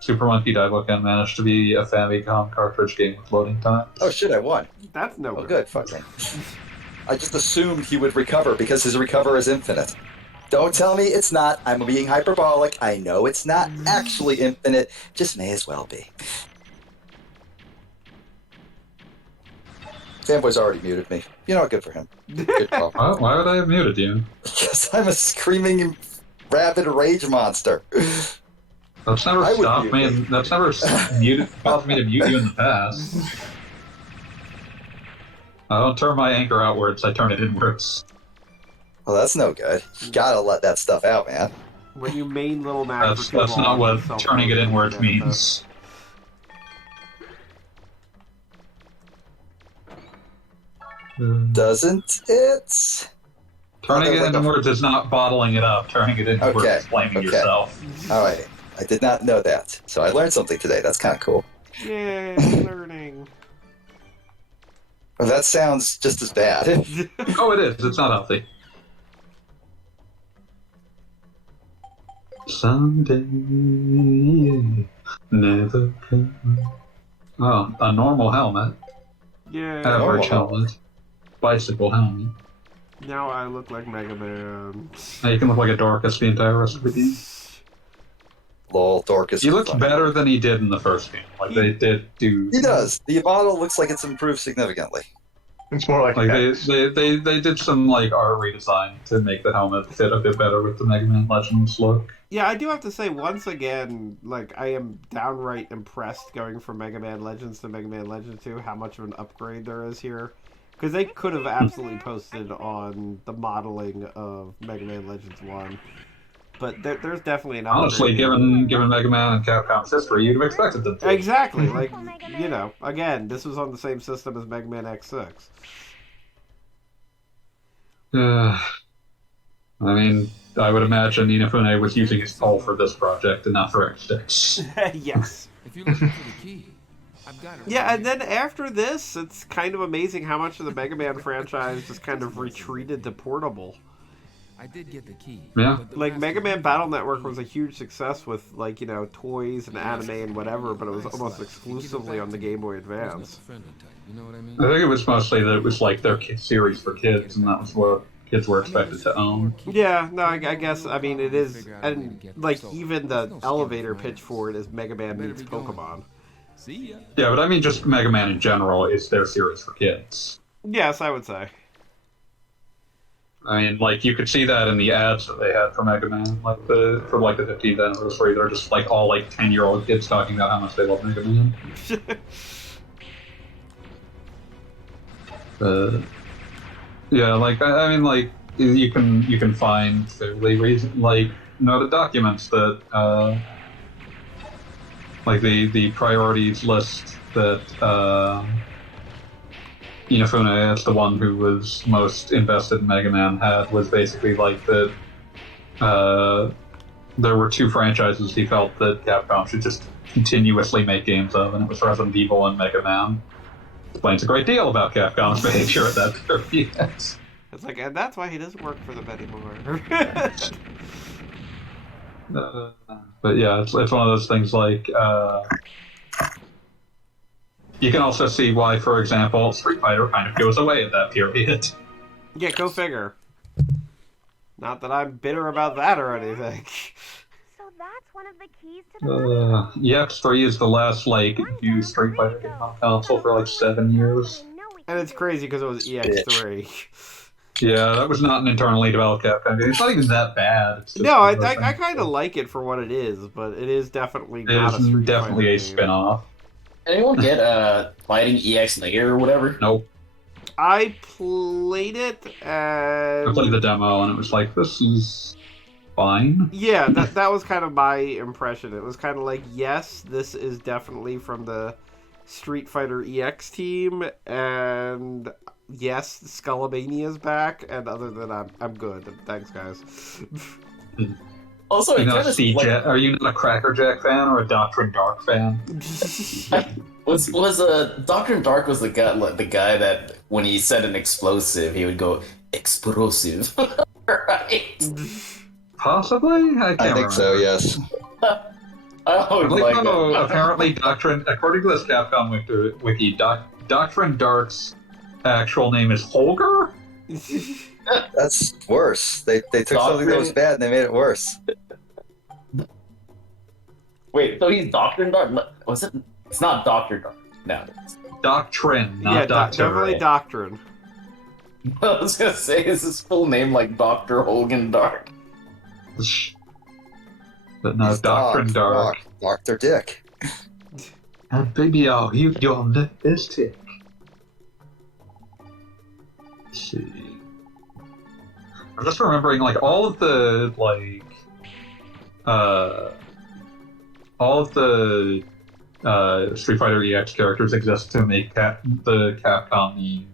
Super Monkey Daiboken managed to be a Famicom cartridge game with loading time. Oh shit, I won. That's no Oh good, fucking. I just assumed he would recover because his recover is infinite. Don't tell me it's not. I'm being hyperbolic. I know it's not actually infinite. Just may as well be. Fanboy's already muted me. You know what? Good for him. Good call. Why would I have muted you? Because I'm a screaming, rabid rage monster. That's never I would stopped mute me. you. And that's never caused me to mute you in the past. I don't turn my anger outwards. I turn it inwards. Well, that's no good. You gotta let that stuff out, man. When you main little Mac That's not what turning it inwards means. Doesn't it? Turning it inwards is not bottling it up. Turning it inwards Okay, is blaming okay. yourself. Alright. I did not know that. So I learned something today. That's kind of cool. Yay, learning. Well, that sounds just as bad. Oh, it is. It's not healthy. Someday, never come. Oh, a normal helmet. Yeah. Average helmet. Bicycle helmet. Now I look like Mega Man. Now you can look like a Dorcas the entire rest of the game. Lol, Dorcas. He looks better than he did in the first game. Like, they did do... He does. The model looks like it's improved significantly. It's more like they did some like art redesign to make the helmet fit a bit better with the Mega Man Legends look. Yeah, I do have to say, once again, like, I am downright impressed going from Mega Man Legends to Mega Man Legends 2, how much of an upgrade there is here. Because they could have absolutely posted on the modeling of Mega Man Legends 1. But there's definitely an upgrade. Honestly, given Mega Man and Capcom's history, you'd have expected them to. Exactly, like, you know, again, this was on the same system as Mega Man X6. I mean, I would imagine Inafune was using his pole for this project and not for X6. Yes. If you're looking for the key, I've got it. Yeah, and then after this, it's kind of amazing how much of the Mega Man franchise just kind of retreated to portable. I did get the key. Yeah. Like, Mega Man Battle Network was a huge success with, like, you know, toys and anime and whatever, but it was almost exclusively on the Game Boy Advance. You know what I mean? I think it was mostly that it was like their series for kids, and that was what kids were expected to own. Yeah, no, I guess, I mean, it is, and, like, even the elevator pitch for it is Mega Man meets Pokemon. See ya. Yeah, but I mean just Mega Man in general is their series for kids. Yes, I would say. I mean, like, you could see that in the ads that they had for Mega Man, like, for the 15th anniversary. They're just, like, all, like, 10-year-old kids talking about how much they love Mega Man. Yeah, like, I mean, like, you can find fairly noted documents that, like, the priorities list that, Inafune, as the one who was most invested in Mega Man, had was basically like that. There were two franchises he felt that Capcom should just continuously make games of, and it was Resident Evil and Mega Man. Explains a great deal about Capcom's behavior at that period. It's like, and that's why he doesn't work for them anymore. But yeah, it's one of those things like. You can also see why, for example, Street Fighter kind of goes away at that period. Yeah, go figure. Not that I'm bitter about that or anything. So that's one of the keys to the EX3 is the last, like, new Street Fighter game on console for, like, 7 years. And it's crazy because it was EX3. Yeah, that was not an internally developed Capcom game. It's not even that bad. It's just No, I kind of like it for what it is, but it is definitely not a Street definitely Fighter a game. spin-off. Anyone get Fighting EX Later or whatever? Nope. I played it and... I played the demo and it was like, this is fine. Yeah, that was kind of my impression. It was kind of like, yes, this is definitely from the Street Fighter EX team, and yes, Skullomania's back, and other than that, I'm good. Thanks, guys. Also, Are you not a Cracker Jack fan or a Doctrine Dark fan? was Doctor Dark was the guy that when he said an explosive, he would go explosive, right? Possibly? I think remember. so, yes. I always like that. Apparently Doctrine, according to this Capcom wiki, Doctrine Dark's actual name is Holger? That's worse. They took something that was bad and they made it worse. Wait, so he's Doctor Dark? Was it? It's not Doctor Dark. No. Doctrine, not yeah, Doctor. definitely Doctrine. I was gonna say, is his full name like Dr. Hogan Dark? But no, Doctrine Dark. Dr. Dick. Baby, I'll you on this tick. Let's see. I'm just remembering, like, all of the Street Fighter EX characters exist to make the Capcom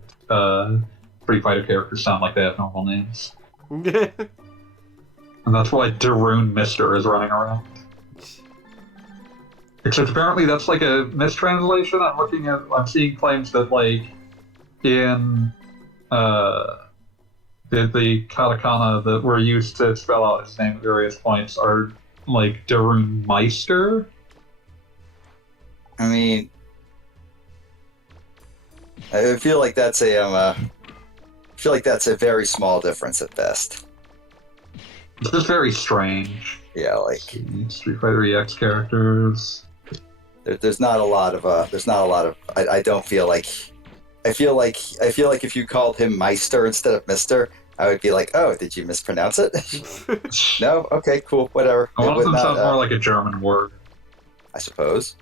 Street Fighter characters sound like they have normal names. And that's why Darude Mister is running around. Except apparently that's like a mistranslation. I'm seeing claims that, like, in the katakana that were used to spell out his name at various points are like Darude Meister. I mean, I feel like that's a very small difference at best. It's just very strange. Yeah, like Street Fighter EX characters. There's not a lot of. I don't feel like. I feel like if you called him Meister instead of Mister, I would be like, oh, did you mispronounce it? No? Okay, cool, whatever. One of them sounds more like a German word. I suppose.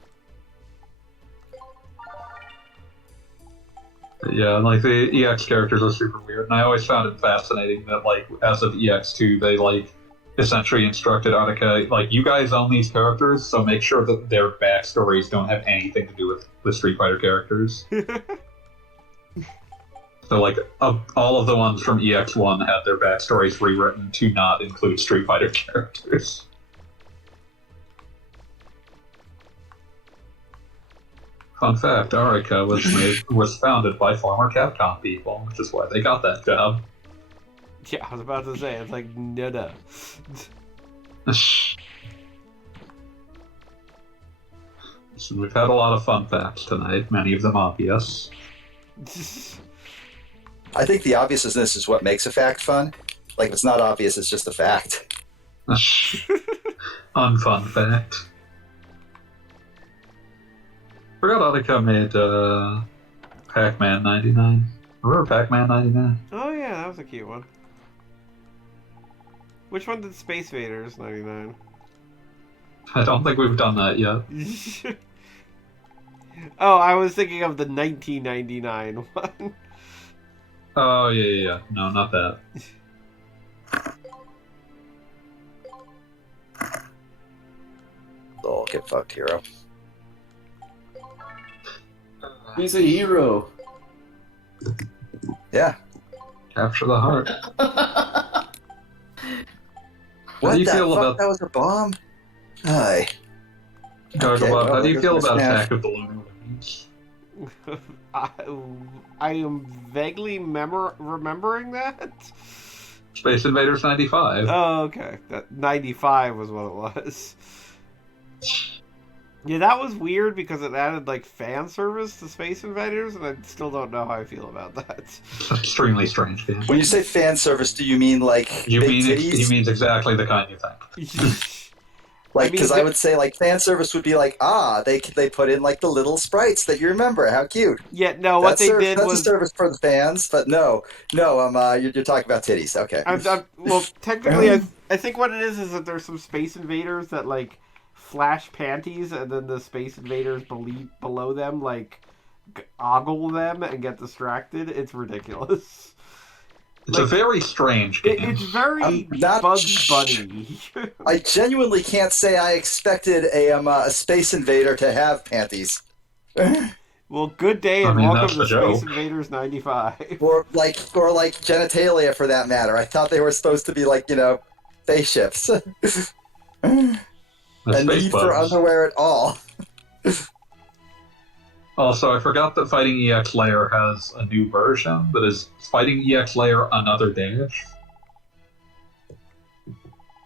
Yeah, like the EX characters are super weird, and I always found it fascinating that, like, as of EX2, they, like, essentially instructed Attica, like, you guys own these characters, so make sure that their backstories don't have anything to do with the Street Fighter characters. So, like, all of the ones from EX1 had their backstories rewritten to not include Street Fighter characters. Fun fact, Arica was founded by former Capcom people, which is why they got that job. Yeah, I was about to say, it's like, no. So we've had a lot of fun facts tonight, many of them obvious. I think the obviousness is what makes a fact fun. Like, if it's not obvious, it's just a fact. Unfun fact. Forgot Attica made Pac-Man 99. Remember Pac-Man 99? Oh yeah, that was a cute one. Which one did Space Invaders 99? I don't think we've done that yet. Oh, I was thinking of the 1999 one. Oh, yeah. No, not that. Oh, get fucked, hero. He's a hero. Yeah. Capture the heart. What do you the feel fuck? about... That was a bomb? Hi. Okay, well, how do you feel about snap. Attack of the Lunar Wings? I am vaguely remembering that. Space Invaders 95. Oh, okay. That 95 was what it was. Yeah, that was weird because it added like fan service to Space Invaders, and I still don't know how I feel about that. It's an extremely strange game. When you say fan service, do you mean like You big mean titties? he means exactly the kind you think. Like, I mean, because I would say like fan service would be like, they put in like the little sprites that you remember. How cute. Yeah, no, what they did that's was a service for the fans, but no, you're talking about titties. Okay. well, technically, I think what it is that there's some Space Invaders that like flash panties, and then the Space Invaders below them like ogle them and get distracted. It's ridiculous. It's a very strange game. It's very not Bugs Bunny. I genuinely can't say I expected a Space Invader to have panties. Well, good day and welcome to Space Invaders 95. Or like genitalia for that matter. I thought they were supposed to be like, spaceships. And need for underwear at all. Also, I forgot that Fighting EX Layer has a new version that is Fighting EX Layer Another Dash.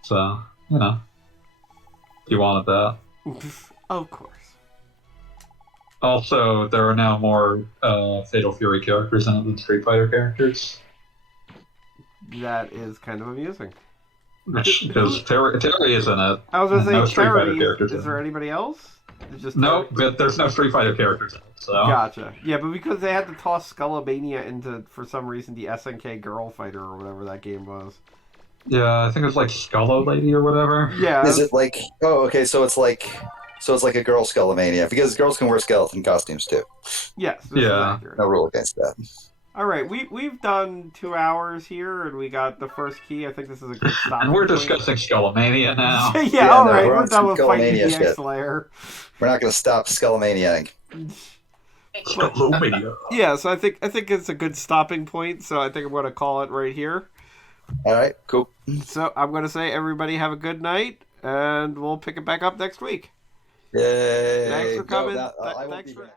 So, if you wanted that. Of course. Also, there are now more Fatal Fury characters in it than Street Fighter characters. That is kind of amusing. Because Terry is in it. I was going to say, no Street Fighter Terry, characters is there anybody else? It's just no, but there's no Street Fighter characters in it. So. Gotcha. Yeah, but because they had to toss Skullomania into, for some reason, the SNK Girl Fighter or whatever that game was. Yeah, I think it was like Skullo Lady or whatever. Yeah. Is it like? Oh, okay. So it's like a girl Skullomania because girls can wear skeleton costumes too. Yes. Yeah. No rule against that. All right, we've done 2 hours here, and we got the first key. I think this is a good stop. And we're discussing Skullomania now. yeah, all right, we're done with Fighting EX Layer. We're not going to stop Skullomaniaing. Skullomania. Yeah, so I think it's a good stopping point. So I think I'm going to call it right here. All right, cool. So I'm going to say everybody have a good night, and we'll pick it back up next week. Yay! Thanks for coming. I won't Thanks be for. here.